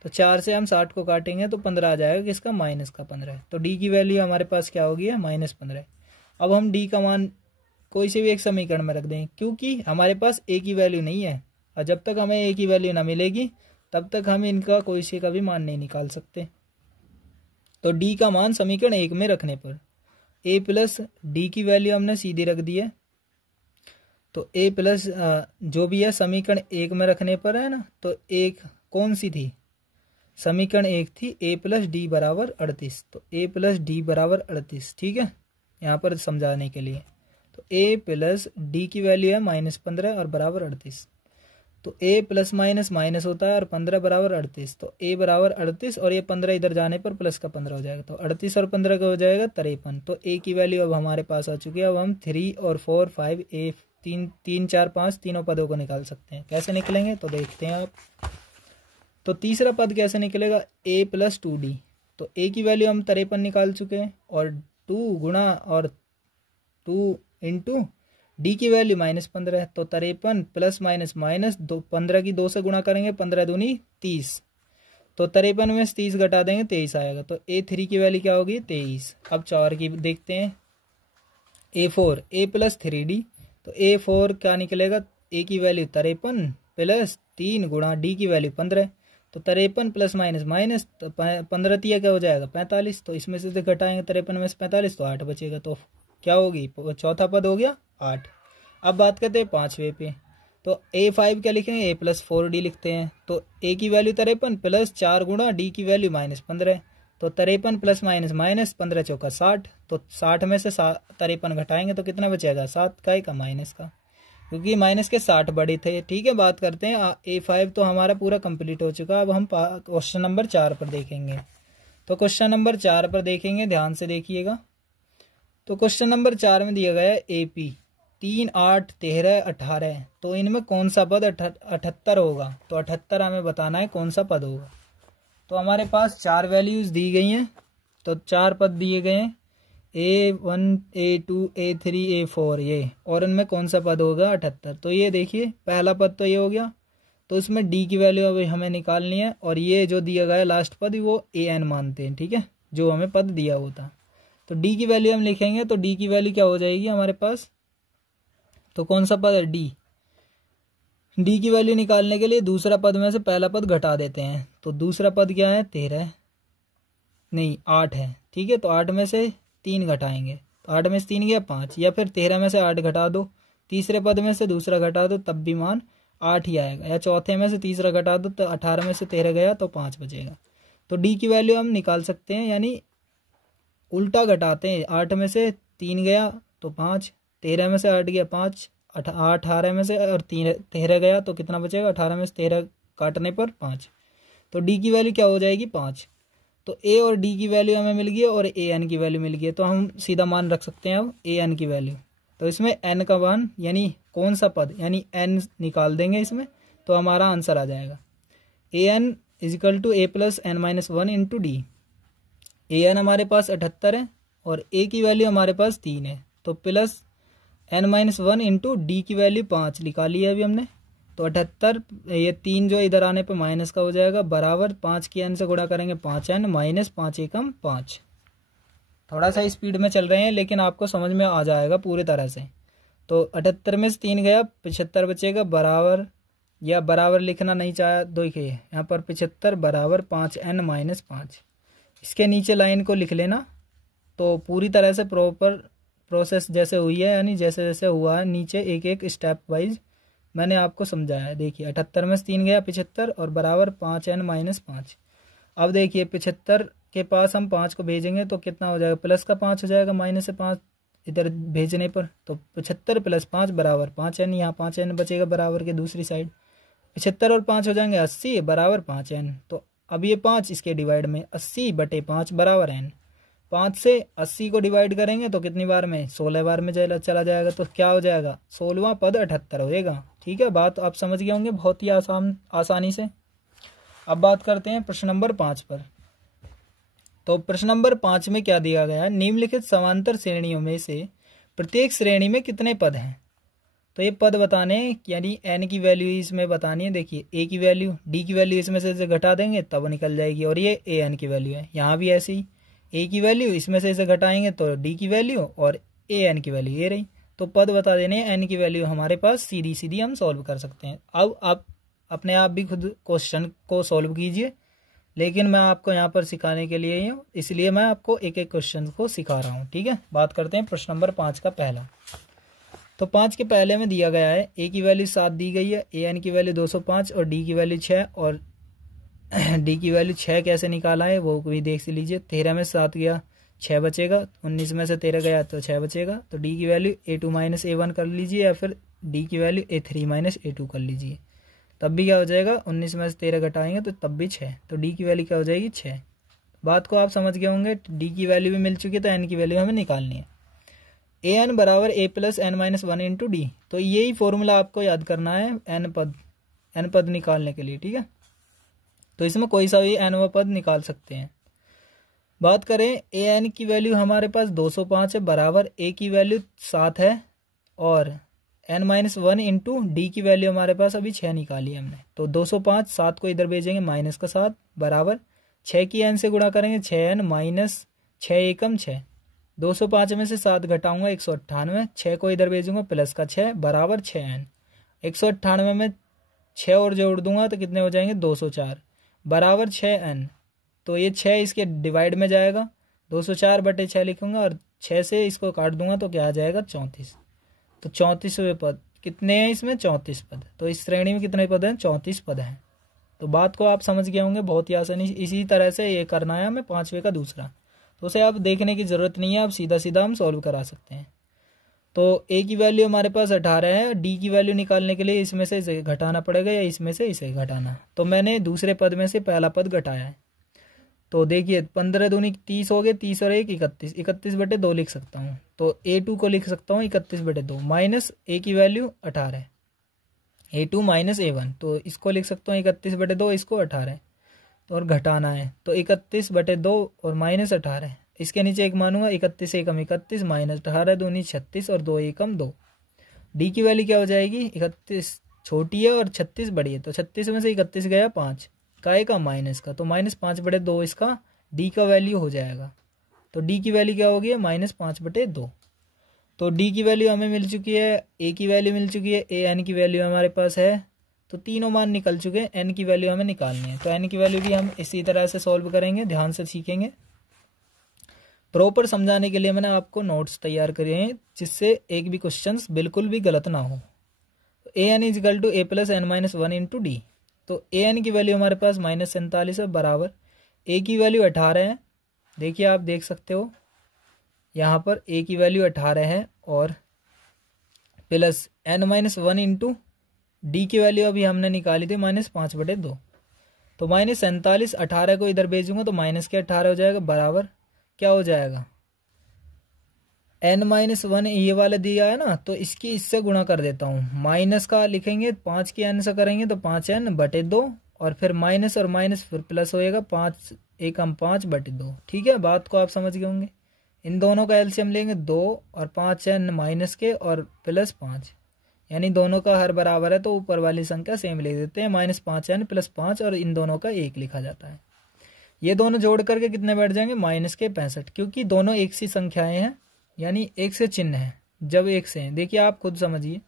तो 4 से हम 60 को काटेंगे तो 15 आ जाएगा, किसका, माइनस का 15। तो डी की वैल्यू हमारे पास क्या होगी, -15। अब हम डी का मान कोई से भी एक समीकरण में रख दें, क्योंकि हमारे पास ए की वैल्यू नहीं है। और जब तक हमें ए की वैल्यू ना मिलेगी तब तक हम इनका कोई से का भी मान नहीं निकाल सकते। तो डी का मान समीकरण 1 में रखने पर a+d की वैल्यू हमने सीधी रख दी है। तो a+ जो भी है समीकरण 1 में रखने पर है ना, तो एक कौन सी थी, समीकरण 1 थी a+d बराबर 38। तो a+d बराबर 38। ठीक है, यहाँ पर समझाने के लिए। तो a+d की वैल्यू है -15 और बराबर 38। तो a प्लस माइनस माइनस होता है और 15 बराबर 38। तो a बराबर 38 और ये 15 इधर जाने पर प्लस का 15 हो जाएगा। तो 38 और 15 का हो जाएगा 53। तो a की वैल्यू अब हमारे पास आ चुकी है। अब हम 3 और 4 5 a 3 4 5 तीनों पदों को निकाल सकते हैं। कैसे निकलेंगे तो देखते हैं आप। तो तीसरा पद कैसे निकलेगा, a+2d। तो a की वैल्यू हम 53 निकाल चुके हैं और 2 गुणा और 2 इंटू डी की वैल्यू -15 है। तो 53 प्लस माइनस माइनस 15 की 2 से गुणा करेंगे, 15 दूनी 30। तो 53 में से 30 घटा देंगे 23 आएगा। तो a3 की वैल्यू क्या होगी 23। अब 4 की देखते हैं, a4 a+3d। तो a4 क्या निकलेगा, a की वैल्यू 53 प्लस 3 गुणा डी की वैल्यू 15। तो 53 प्लस माइनस माइनस, तो 15 तिया क्या हो जाएगा 45। तो इसमें से घटाएंगे 53 में से 45 तो 8 बचेगा। तो क्या होगी, चौथा पद हो गया 8। अब बात करते हैं 5वें पे। तो a5 क्या लिखेंगे, a+4d लिखते हैं। तो a की वैल्यू 53 प्लस 4 गुणा डी की वैल्यू -15। तो 53 प्लस माइनस माइनस 15 चौका 60। तो 60 में से 53 घटाएंगे तो कितना बचेगा, 7 का माइनस का, क्योंकि माइनस के 60 बड़े थे। ठीक है, बात करते हैं a5 तो हमारा पूरा कंप्लीट हो चुका। अब हम क्वेश्चन नंबर 4 पर देखेंगे। तो क्वेश्चन नंबर 4 पर देखेंगे, ध्यान से देखिएगा। तो क्वेश्चन नंबर 4 में दिया गया है AP 3 8 13 18। तो इनमें कौन सा पद 78 होगा। तो 78 हमें बताना है कौन सा पद होगा। तो हमारे पास 4 वैल्यूज दी गई हैं। तो 4 पद दिए गए हैं, A1 A2 A3 A4 ये, और इनमें कौन सा पद होगा 78। तो ये देखिए पहला पद तो ये हो गया। तो इसमें D की वैल्यू अभी हमें निकालनी है। और ये जो दिया गया है लास्ट पद वो AN मानते हैं। ठीक है, जो हमें पद दिया होता। तो D की वैल्यू हम लिखेंगे। तो D की वैल्यू क्या हो जाएगी हमारे पास, तो कौन सा पद है डी की वैल्यू निकालने के लिए दूसरा पद में से पहला पद घटा देते हैं। तो दूसरा पद क्या है 8 है। ठीक है, तो 8 में से 3 घटाएंगे। तो 8 में से 3 गया 5, या फिर 13 में से 8 घटा दो, तीसरे पद में से दूसरा घटा दो तब भी मान 8 ही आएगा। या चौथे में से तीसरा घटा दो तो 18 में से 13 गया तो 5 बचेगा। तो डी की वैल्यू हम निकाल सकते हैं, यानी उल्टा घटाते हैं। 8 में से 3 गया तो 5, 13 में से 8 गया 5, 18 में से और 13 गया तो कितना बचेगा, 18 में से 13 काटने पर 5। तो डी की वैल्यू क्या हो जाएगी 5। तो ए और डी की वैल्यू हमें मिल गई और ए एन की वैल्यू मिल गई, तो हम सीधा मान रख सकते हैं अब ए एन की वैल्यू। तो इसमें एन का मान यानी कौन सा पद यानी एन निकाल देंगे इसमें, तो हमारा आंसर आ जाएगा A N equal to A plus N minus 1 into D. A N हमारे पास 78 है और ए की वैल्यू हमारे पास 3 है, तो plus N minus 1 into D की वैल्यू 5 निकाली है अभी हमने। तो 78 ये 3 जो इधर आने पे माइनस का हो जाएगा बराबर 5 की एन से गुणा करेंगे 5n माइनस 5 एकम 5। थोड़ा सा स्पीड में चल रहे हैं लेकिन आपको समझ में आ जाएगा पूरी तरह से। तो 78 में से 3 गया 75 बचेगा बराबर, या बराबर लिखना नहीं चाहे देखिए यहाँ पर 75 बराबर 5n माइनस 5। इसके नीचे लाइन को लिख लेना, तो पूरी तरह से प्रॉपर प्रोसेस जैसे हुई है यानी जैसे जैसे हुआ है नीचे एक एक स्टेप वाइज मैंने आपको समझाया है। देखिए 78 में से 3 गया 75 और बराबर 5n माइनस 5। अब देखिए 75 के पास हम 5 को भेजेंगे तो कितना हो जाएगा, प्लस का 5 हो जाएगा माइनस से 5 इधर भेजने पर। तो 75 प्लस 5 बराबर 5n, यहाँ 5n बचेगा बराबर के दूसरी साइड। 75 और 5 हो जाएंगे 80 बराबर 5n। तो अब ये 5 इसके डिवाइड में 80 बटे 5 बराबर n। 5 से 80 को डिवाइड करेंगे तो कितनी बार में 16 बार में चला जाएगा, तो क्या हो जाएगा 16वां पद 78 होएगा। ठीक है, बात आप समझ गए होंगे बहुत ही आसानी से। अब बात करते हैं प्रश्न नंबर 5 पर। तो प्रश्न नंबर 5 में क्या दिया गया है, निम्नलिखित समांतर श्रेणियों में से प्रत्येक श्रेणी में कितने पद हैं। तो ये पद बताने यानी एन की वैल्यू इसमें बतानी है। देखिए ए की वैल्यू डी की वैल्यू इसमें से घटा देंगे तब निकल जाएगी, और ये ए एन की वैल्यू है। यहाँ भी ऐसे ही ए की वैल्यू इसमें से इसे घटाएंगे तो डी की वैल्यू और ए एन की वैल्यू ये रही। तो पद बता देने एन की वैल्यू हमारे पास सीधी सीधी हम सॉल्व कर सकते हैं। अब आप अपने आप भी खुद क्वेश्चन को सॉल्व कीजिए, लेकिन मैं आपको यहाँ पर सिखाने के लिए ही हूँ, इसलिए मैं आपको एक एक क्वेश्चन को सिखा रहा हूँ। ठीक है, बात करते हैं प्रश्न नंबर 5 का पहला। तो 5 के पहले में दिया गया है ए की वैल्यू 7 दी गई है, ए एन की वैल्यू 205 और डी की वैल्यू 6, और डी की वैल्यू 6 कैसे निकाला है वो भी देख लीजिए। 13 में 7 गया 6 बचेगा, 19 में से 13 गया तो 6 बचेगा। तो डी की वैल्यू A2 माइनस A1 कर लीजिए, या फिर डी की वैल्यू A3 माइनस A2 कर लीजिए, तब भी क्या हो जाएगा 19 में से 13 घटाएंगे तो तब भी 6। तो डी की वैल्यू क्या हो जाएगी 6। बात को आप समझ गए होंगे, डी की वैल्यू भी मिल चुकी है तो एन की वैल्यू हमें निकालनी है। ए एन बराबर A plus N minus 1 into D. तो यही फॉर्मूला आपको याद करना है एन पद निकालने के लिए। ठीक है, तो इसमें कोई सा भी एन पद निकाल सकते हैं। बात करें ए एन की वैल्यू हमारे पास 205 है बराबर ए की वैल्यू 7 है और एन माइनस 1 इंटू डी की वैल्यू हमारे पास अभी 6 निकाली है हमने। तो 205 7 को इधर भेजेंगे माइनस का 7 बराबर 6 की एन से गुणा करेंगे 6n माइनस 6 एकम 6। 205 में से 7 घटाऊंगा 198, 6 को इधर भेजूंगा प्लस का 6 बराबर 6n। 198 में 6 और जोड़ दूंगा तो कितने हो जाएंगे 204 बराबर 6n। तो ये 6 इसके डिवाइड में जाएगा, 204 बटे 6 लिखूंगा और 6 से इसको काट दूंगा तो क्या आ जाएगा 34। तो 34वें पद कितने हैं इसमें 34 पद। तो इस श्रेणी में कितने पद हैं 34 पद हैं। तो बात को आप समझ गए होंगे बहुत ही आसानी। इसी तरह से ये करना है हमें 5वें का दूसरा, तो उसे आप देखने की ज़रूरत नहीं है, आप सीधा सीधा हम सॉल्व करा सकते हैं। तो ए की वैल्यू हमारे पास 18 है, डी की वैल्यू निकालने के लिए इसमें से इसे घटाना पड़ेगा या इसमें से इसे घटाना। तो मैंने दूसरे पद में से पहला पद घटाया है। तो देखिए 15 दूनी 30 हो गए, 30 और 1 31, 31 बटे 2 लिख सकता हूँ। तो A2 को लिख सकता हूँ 31 बटे 2 माइनस ए की वैल्यू 18 A2 माइनस A1, तो इसको लिख सकता हूँ 31 बटे 2, इसको 18 तो और घटाना है तो 31 बटे 2 और माइनस 18। इसके नीचे एक मानूंगा 31 एकम 31 माइनस 18 दूनी 36 और 2 एकम 2। डी की वैल्यू क्या हो जाएगी 31 छोटी है और 36 बड़ी है, तो 36 में से 31 गया 5 काय का माइनस का, तो माइनस 5 बटे 2 इसका डी का वैल्यू हो जाएगा। तो डी की वैल्यू क्या होगी माइनस 5 बटे 2। तो डी की वैल्यू हमें मिल चुकी है, ए की वैल्यू मिल चुकी है, ए एन की वैल्यू हमारे पास है, तो तीनों मान निकल चुके हैं। एन की वैल्यू हमें निकालनी है, तो एन की वैल्यू भी हम इसी तरह से सॉल्व करेंगे, ध्यान से सीखेंगे। प्रॉपर समझाने के लिए मैंने आपको नोट्स तैयार करे हैं जिससे एक भी क्वेश्चन बिल्कुल भी गलत ना हो। A N equal to A plus N minus 1 into D. तो ए एन की वैल्यू हमारे पास माइनस 47 है बराबर ए की वैल्यू 18 है। देखिए आप देख सकते हो यहाँ पर ए की वैल्यू 18 है और प्लस n-1 इंटू डी की वैल्यू अभी हमने निकाली थी -5/2। तो -47, 18 को इधर भेजूंगा तो माइनस के 18 हो जाएगा, बराबर क्या हो जाएगा, n-1 ये वाला दिया है ना, तो इसकी इससे गुणा कर देता हूँ। माइनस का लिखेंगे 5 की n से करेंगे तो 5n/2, और फिर माइनस और माइनस फिर प्लस होएगा, 5 एकम 5/2। ठीक है, बात को आप समझ गए होंगे। इन दोनों का एलसीएम लेंगे 2 और 5n माइनस के और प्लस 5, यानी दोनों का हर बराबर है तो ऊपर वाली संख्या सेम लिख देते हैं, -5n + 5, और इन दोनों का 1 लिखा जाता है। ये दोनों जोड़ करके कितने बैठ जाएंगे, -65, क्योंकि दोनों एक सी संख्याएं हैं, यानी एक से चिन्ह है। जब एक से हैं, देखिए आप खुद समझिए,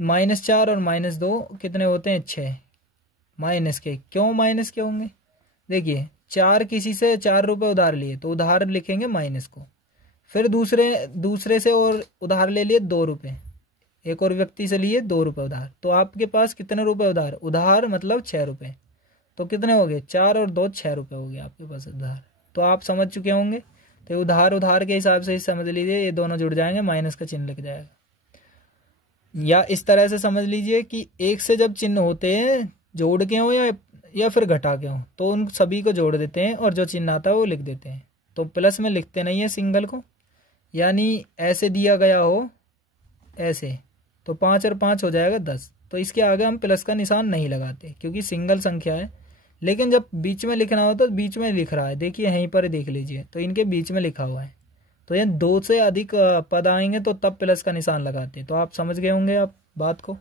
-4 और -2 कितने होते हैं, 6 माइनस के। क्यों माइनस के होंगे, देखिए 4 किसी से 4 रुपये उधार लिए तो उधार लिखेंगे माइनस को, फिर दूसरे से और उधार ले लिए 2 रुपये, एक और व्यक्ति से लिए 2 रुपये उधार, तो आपके पास कितने रुपए उधार मतलब 6 रुपये, तो कितने हो गए, 4 और 2 6 रुपये हो गए आपके पास उधार। तो आप समझ चुके होंगे, तो उधार के हिसाब से समझ लीजिए, ये दोनों जुड़ जाएंगे, माइनस का चिन्ह लग जाएगा। या इस तरह से समझ लीजिए कि एक से जब चिन्ह होते हैं, जोड़ के हो या फिर घटा के हो, तो उन सभी को जोड़ देते हैं और जो चिन्ह आता है वो लिख देते हैं। तो प्लस में लिखते नहीं है सिंगल को, यानी ऐसे दिया गया हो ऐसे, तो 5 और 5 हो जाएगा 10। तो इसके आगे हम प्लस का निशान नहीं लगाते क्योंकि सिंगल संख्या है। लेकिन जब बीच में लिखना हो तो बीच में लिख रहा है, देखिए यहीं पर देख लीजिए, तो इनके बीच में लिखा हुआ है, तो ये 2 से अधिक पद आएंगे तो तब प्लस का निशान लगाते। तो आप समझ गए होंगे आप बात को।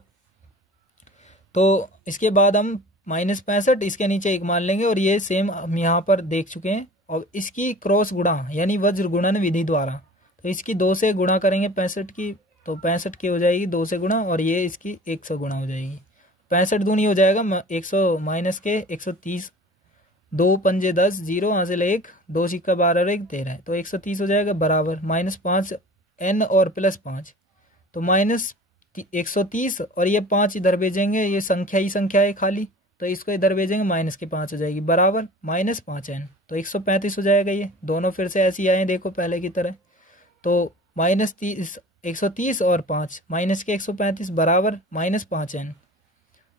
तो इसके बाद हम -65 इसके नीचे 1 मान लेंगे, और ये सेम हम यहाँ पर देख चुके हैं। और इसकी क्रॉस गुणा यानी वज्र गुणन विधि द्वारा, तो इसकी 2 से गुणा करेंगे 65 की, तो 65 की हो जाएगी 2 से गुणा, और ये इसकी 1 से गुणा हो जाएगी। 65 दूनी हो जाएगा 100 माइनस के 130, 2 पंजे 10, 0 हासिल 1, 2 सिक्का 12 और 1 13 है, तो 130 हो जाएगा, बराबर -5 n और +5, तो -130, और ये 5 इधर भेजेंगे, ये संख्या ही संख्या है खाली, तो इसको इधर भेजेंगे, -5 हो जाएगी, बराबर -5n, तो 135 हो जाएगा। ये दोनों फिर से ऐसे ही आए, देखो पहले की तरह। तो -130 और 5 माइनस के 135 बराबर -5n,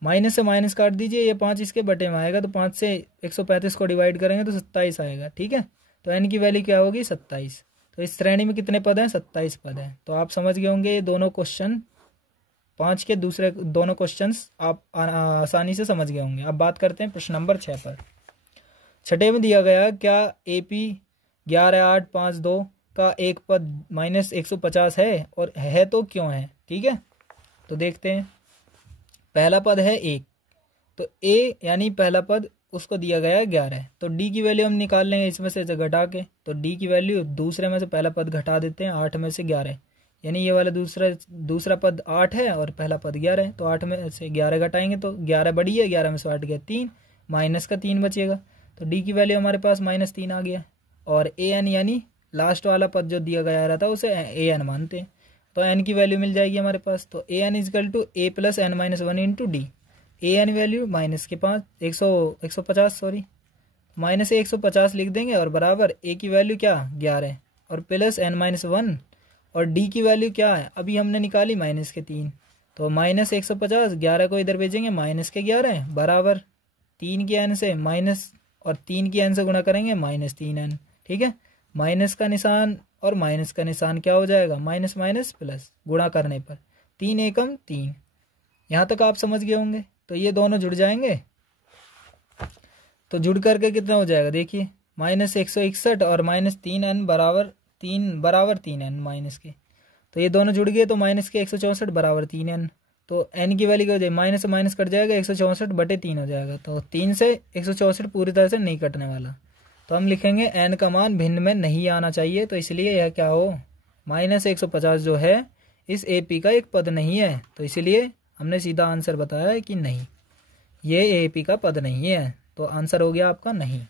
माइनस से माइनस काट दीजिए, ये 5 इसके बटे में आएगा, तो 5 से 135 को डिवाइड करेंगे तो 27 आएगा। ठीक है, तो n की वैल्यू क्या होगी, 27। तो इस श्रेणी में कितने पद हैं, 27 पद हैं। तो आप समझ गए होंगे, ये दोनों क्वेश्चन 5 के दूसरे दोनों क्वेश्चंस आप आसानी से समझ गए होंगे। अब बात करते हैं प्रश्न नंबर 6 पर। छठे में दिया गया, क्या AP 11852 का एक पद -150 है, और है तो क्यों है। ठीक है, तो देखते हैं। पहला पद है 1, तो A यानी पहला पद उसको दिया गया है 11, तो D की वैल्यू हम निकाल लेंगे इसमें से घटा के, तो D की वैल्यू दूसरे में से पहला पद घटा देते हैं, 8 में से 11, यानी ये वाला दूसरा पद 8 है और पहला पद 11 है, तो 8 में से 11 घटाएंगे तो 11 बड़ी है, 11 में से 8 गया 3, माइनस का 3 बचेगा, तो D की वैल्यू हमारे पास -3 आ गया। और AN यानी लास्ट वाला पद जो दिया गया रहता है उसे AN मानते हैं, तो n की वैल्यू मिल जाएगी हमारे पास। तो AN = A + n-1 into D। AN value -150 -150 लिख देंगे, और बराबर A की वैल्यू क्या 11 और प्लस n-1, और D की वैल्यू क्या है अभी हमने निकाली -3, तो -150, 11 को इधर भेजेंगे -11 बराबर 3 की n से माइनस, और 3 की n से गुणा करेंगे -3n। ठीक है, माइनस का निशान और माइनस का निशान क्या हो जाएगा, माइनस माइनस प्लस, गुणा करने पर 3 एकम 3। यहाँ तक आप समझ गए होंगे। तो ये दोनों जुड़ जाएंगे, तो जुड़ करके कितना हो जाएगा, देखिए -161 और -3n बराबर 3n माइनस के, तो ये दोनों जुड़ गए, तो माइनस के 164 बराबर 3n, तो n की वैल्यू क्या हो जाएगी, माइनस से माइनस कट जाएगा, 164/3 हो जाएगा, तो 3 से 164 पूरी तरह से नहीं कटने वाला, तो हम लिखेंगे n का मान भिन्न में नहीं आना चाहिए, तो इसलिए यह क्या हो, -150 जो है इस AP का एक पद नहीं है, तो इसलिए हमने सीधा आंसर बताया है कि नहीं, ये AP का पद नहीं है, तो आंसर हो गया आपका नहीं।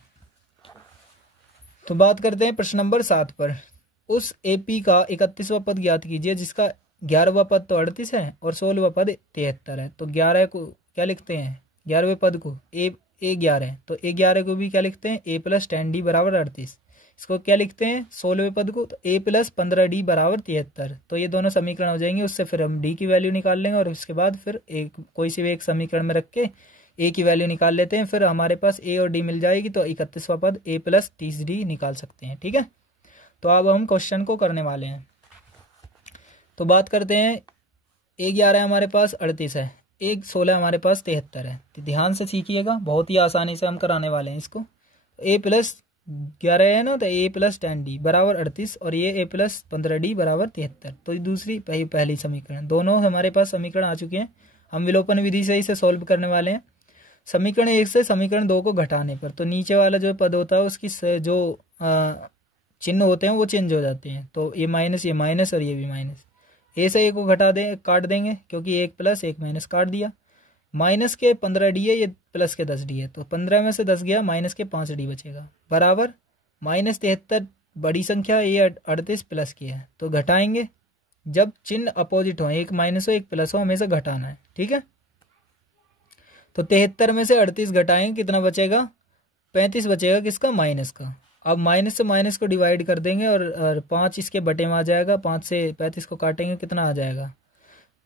तो बात करते हैं प्रश्न नंबर 7 पर। उस AP का 31वां पद ज्ञात कीजिए जिसका 11वां पद तो 38 है और 16वां पद 73 है। तो 11 को क्या लिखते हैं, 11वें पद को A11, तो A11 को भी क्या लिखते हैं A + 10D बराबर 38, इसको क्या लिखते हैं 16वें पद को, तो a प्लस 15d बराबर 73। तो ये दोनों समीकरण हो जाएंगे, उससे फिर हम d की वैल्यू निकाल लेंगे और उसके बाद फिर एक कोई सी भी एक समीकरण में रख के a की वैल्यू निकाल लेते हैं, फिर हमारे पास a और d मिल जाएगी। तो 31वां पद a प्लस 30d निकाल सकते हैं। ठीक है, तो अब हम क्वेश्चन को करने वाले हैं। तो बात करते हैं, a 11 हमारे पास 38 है, एक 16 हमारे पास 73 है। तो ध्यान से सीखिएगा, बहुत ही आसानी से हम कराने वाले हैं इसको। a प्लस 11 है ना, तो a प्लस 10d बराबर 38 और ये a प्लस 15d बराबर 73। तो ये दूसरी पहली समीकरण, दोनों हमारे पास समीकरण आ चुके हैं। हम विलोपन विधि से इसे सॉल्व करने वाले हैं। समीकरण 1 से समीकरण 2 को घटाने पर तो नीचे वाला जो पद होता है उसकी जो चिन्ह होते हैं वो चेंज हो जाते हैं। तो ये माइनस और ये भी माइनस। ए से ए को काट देंगे, क्योंकि 1 प्लस 1 माइनस काट दिया। माइनस के 15d है, ये प्लस के 10d है, तो 15 में से 10 गया, माइनस के 5d बचेगा बराबर -73 बड़ी संख्या, ये 38 प्लस की है। तो घटाएंगे, जब चिन्ह अपोजिट हो, एक माइनस हो एक प्लस हो, हमेशा घटाना है। ठीक है, तो 73 में से 38 घटाएंगे, कितना बचेगा 35 बचेगा, किसका माइनस का। अब माइनस से माइनस को डिवाइड कर देंगे और 5 इसके बटे में आ जाएगा, 5 से 35 को काटेंगे, कितना आ जाएगा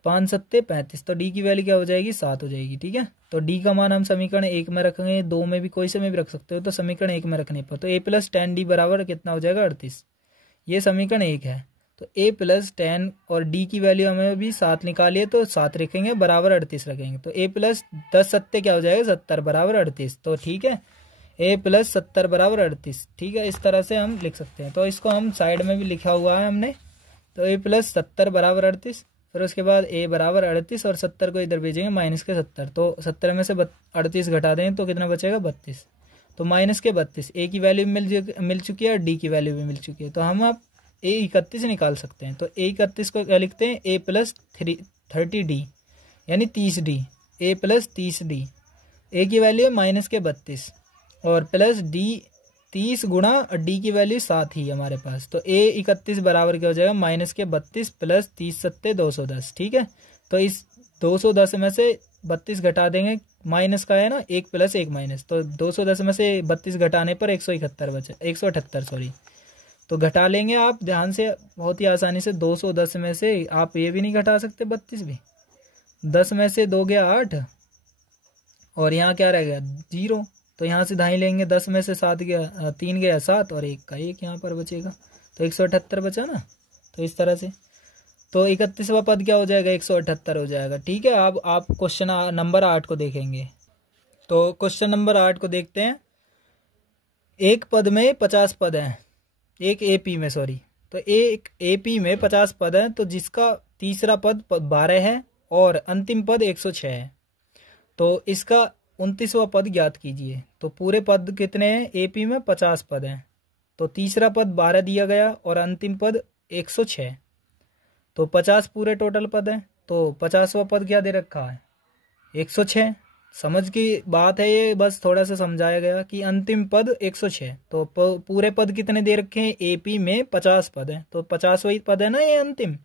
5 सत्ते 35। तो डी की वैल्यू क्या हो जाएगी 7 हो जाएगी। ठीक है, तो डी का मान हम समीकरण 1 में रखेंगे, 2 में भी कोई से में भी रख सकते हो, तो समीकरण 1 में रखने पर तो a प्लस 10d बराबर कितना हो जाएगा 38। ये समीकरण 1 है। तो a प्लस 10 और d की वैल्यू हमें भी 7 निकालिए, तो 7 रखेंगे बराबर 38 रखेंगे। तो a प्लस 10 सत्ते क्या हो जाएगा 70 बराबर 38। तो ठीक है, a प्लस 70 बराबर 38। ठीक है, इस तरह से हम लिख सकते हैं। तो इसको हम साइड में भी लिखा हुआ है हमने। तो a प्लस 70 बराबर 38, फिर उसके बाद a बराबर 38 और 70 को इधर भेजेंगे माइनस के 70। तो 70 में से 38 घटा दें तो कितना बचेगा 32। तो माइनस के 32, a की वैल्यू मिल चुकी है और d की वैल्यू भी मिल चुकी है। तो हम अब a 31 निकाल सकते हैं। तो a 31 को क्या लिखते हैं a प्लस 30d यानी 30d, a plus 30d। a की वैल्यू है माइनस के 32 और प्लस d 30 गुणा और डी की वैल्यू 7 ही हमारे पास। तो a 31 बराबर क्या हो जाएगा माइनस के 32 प्लस 30 सत्ते 210। ठीक है, तो इस 210 में से 32 घटा देंगे, माइनस का है ना 1 प्लस 1 माइनस, तो 210 में से 32 घटाने पर 171 बचे, 178 सॉरी। तो घटा लेंगे आप ध्यान से, बहुत ही आसानी से। 210 में से आप ये भी नहीं घटा सकते 32 भी, 10 में से 2 गया 8 और यहाँ क्या रह गया 0। तो यहाँ से दाई लेंगे, 10 में से 7 गया 3 गया 7 और 1 का 1 यहाँ पर बचेगा, तो 178 बचा ना। तो इस तरह से तो 31वां पद क्या हो जाएगा 178 हो जाएगा। ठीक है, अब आप क्वेश्चन नंबर 8 को देखेंगे। तो क्वेश्चन नंबर 8 को देखते हैं। एक पद में 50 पद हैं, एक एपी में सॉरी, तो एक एपी में 50 पद हैं, तो जिसका तीसरा पद 12 है और अंतिम पद 106 है। तो इसका 29वां पद ज्ञात कीजिए। तो पूरे पद कितने हैं एपी में 50 पद हैं, तो तीसरा पद 12 दिया गया और अंतिम पद 106, तो 50 पूरे टोटल पद हैं। तो 50वां पद क्या दे रखा है 106। समझ की बात है ये, बस थोड़ा सा समझाया गया कि अंतिम पद 106। तो पूरे पद कितने दे रखे हैं एपी में 50 पद हैं, तो 50वां पद है ना ये अंतिम।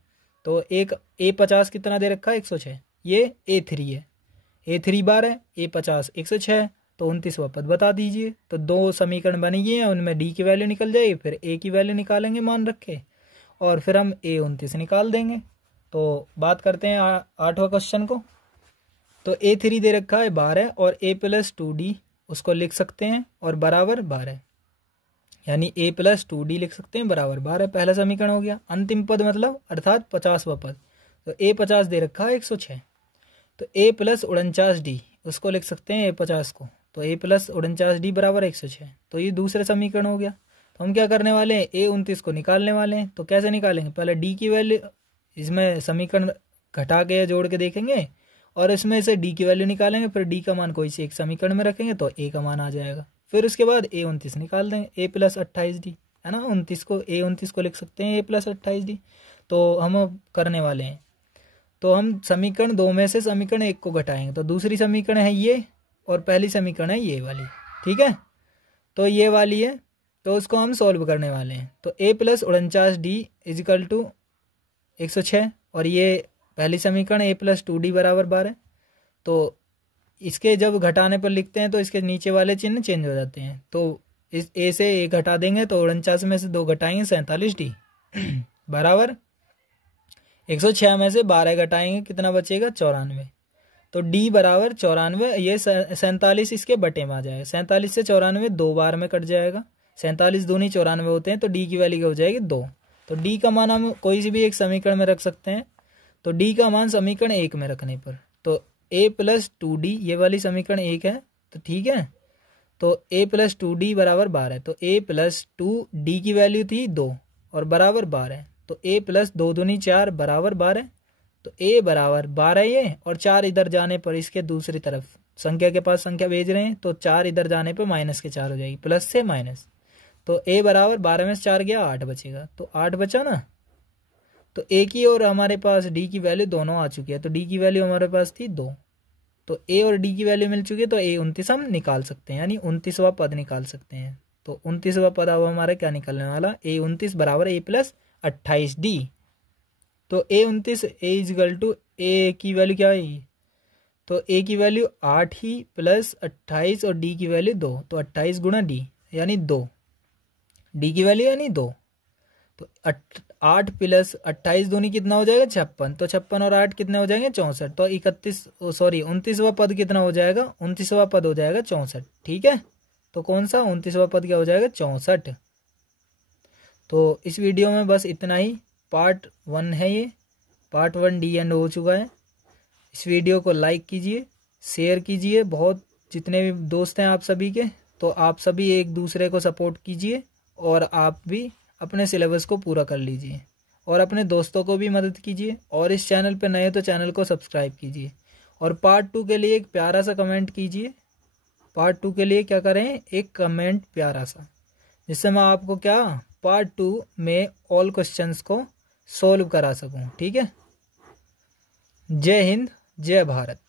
तो एक A50 कितना दे रखा है 106, ये A3 है, A3 बार है, A50 106, तो 29वां पद बता दीजिए। तो 2 समीकरण बन गए हैं, उनमें D की वैल्यू निकल जाएगी, फिर A की वैल्यू निकालेंगे मान रखे, और फिर हम A29 निकाल देंगे। तो बात करते हैं 8वां क्वेश्चन को। तो A3 दे रखा है 12 और A प्लस 2D उसको लिख सकते हैं और बराबर 12, यानी A प्लस 2D लिख सकते हैं बराबर 12। पहला समीकरण हो गया। अंतिम पद मतलब अर्थात 50वां पद, तो A50 दे रखा है 106, तो A प्लस 49D उसको लिख सकते हैं A50 को, तो A प्लस 49D बराबर 106। तो ये दूसरा समीकरण हो गया। तो हम क्या करने वाले हैं A29 को निकालने वाले हैं। तो कैसे निकालेंगे, पहले D की वैल्यू, इसमें समीकरण घटा के जोड़ के देखेंगे और इसमें से D की वैल्यू निकालेंगे, फिर D का मान कोई से एक समीकरण में रखेंगे तो A का मान आ जाएगा। फिर उसके बाद A29 निकाल देंगे, A प्लस 28D है ना, 29 को A29 को लिख सकते हैं A प्लस 28D। तो हम अब करने वाले हैं, तो हम समीकरण 2 में से समीकरण 1 को घटाएंगे। तो दूसरी समीकरण है ये और पहली समीकरण है ये वाली। ठीक है, तो ये वाली है, तो उसको हम सॉल्व करने वाले हैं। तो A plus 49D is equal to 106 और ये पहली समीकरण A प्लस 2D बराबर 12। तो इसके जब घटाने पर लिखते हैं तो इसके नीचे वाले चिन्ह चेंज हो जाते हैं। तो इस ए से 1 हटा देंगे तो 49 में से 2 घटाएंगे 47D बराबर 106 में से 12 घटाएंगे कितना बचेगा 94। तो D बराबर 94, ये 47 इसके बटे में आ जाएगा। 47 से 94 2 बार में कट जाएगा, 47 दूनी 94 होते हैं, तो D की वैल्यू क्या हो जाएगी 2। तो D का मान हम कोई सी भी एक समीकरण में रख सकते हैं। तो D का मान समीकरण 1 में रखने पर तो a + 2D, ये वाली समीकरण 1 है तो ठीक है। तो a + 2D बराबर 12, तो a + 2D की वैल्यू थी 2 और बराबर 12, तो a + 2 दूनी 4 बराबर 12, तो a बराबर 12 ये, और 4 इधर जाने पर इसके दूसरी तरफ संख्या के पास संख्या भेज रहे हैं, तो 4 इधर जाने पर माइनस के 4 हो जाएगी, प्लस से माइनस। तो a बराबर 12 में से 4 गया 8 बचेगा, तो 8 बचा ना। तो a की और हमारे पास d की वैल्यू दोनों आ चुकी है, तो d की वैल्यू हमारे पास थी 2, तो a और d की वैल्यू मिल चुकी है, तो a 29 हम निकाल सकते हैं, यानी 29वां पद निकाल सकते हैं। तो 29वां पद अब हमारा क्या निकलने वाला, a 29 बराबर a + 28D। तो a 29 a की वैल्यू क्या है, तो a की वैल्यू 8 ही प्लस 28 और d की वैल्यू 2, तो 28 गुणा d यानी 2, d की वैल्यू यानी 2। तो 8 + 28 दूनी कितना हो जाएगा 56, तो 56 और 8 कितने हो जाएंगे 64, तो 29वां पद कितना हो जाएगा, 29वां पद हो जाएगा 64। ठीक है, तो कौन सा 29वां पद क्या हो जाएगा 64। तो इस वीडियो में बस इतना ही, पार्ट 1 है ये, पार्ट 1 डी एंड हो चुका है। इस वीडियो को लाइक कीजिए, शेयर कीजिए, बहुत जितने भी दोस्त हैं आप सभी के, तो आप सभी एक दूसरे को सपोर्ट कीजिए और आप भी अपने सिलेबस को पूरा कर लीजिए और अपने दोस्तों को भी मदद कीजिए। और इस चैनल पर नए तो चैनल को सब्सक्राइब कीजिए और पार्ट 2 के लिए एक प्यारा सा कमेंट कीजिए। पार्ट 2 के लिए क्या करें, एक कमेंट प्यारा सा, जिससे मैं आपको क्या पार्ट 2 में ऑल क्वेश्चंस को सोल्व करा सकूं। ठीक है, जय हिंद, जय भारत।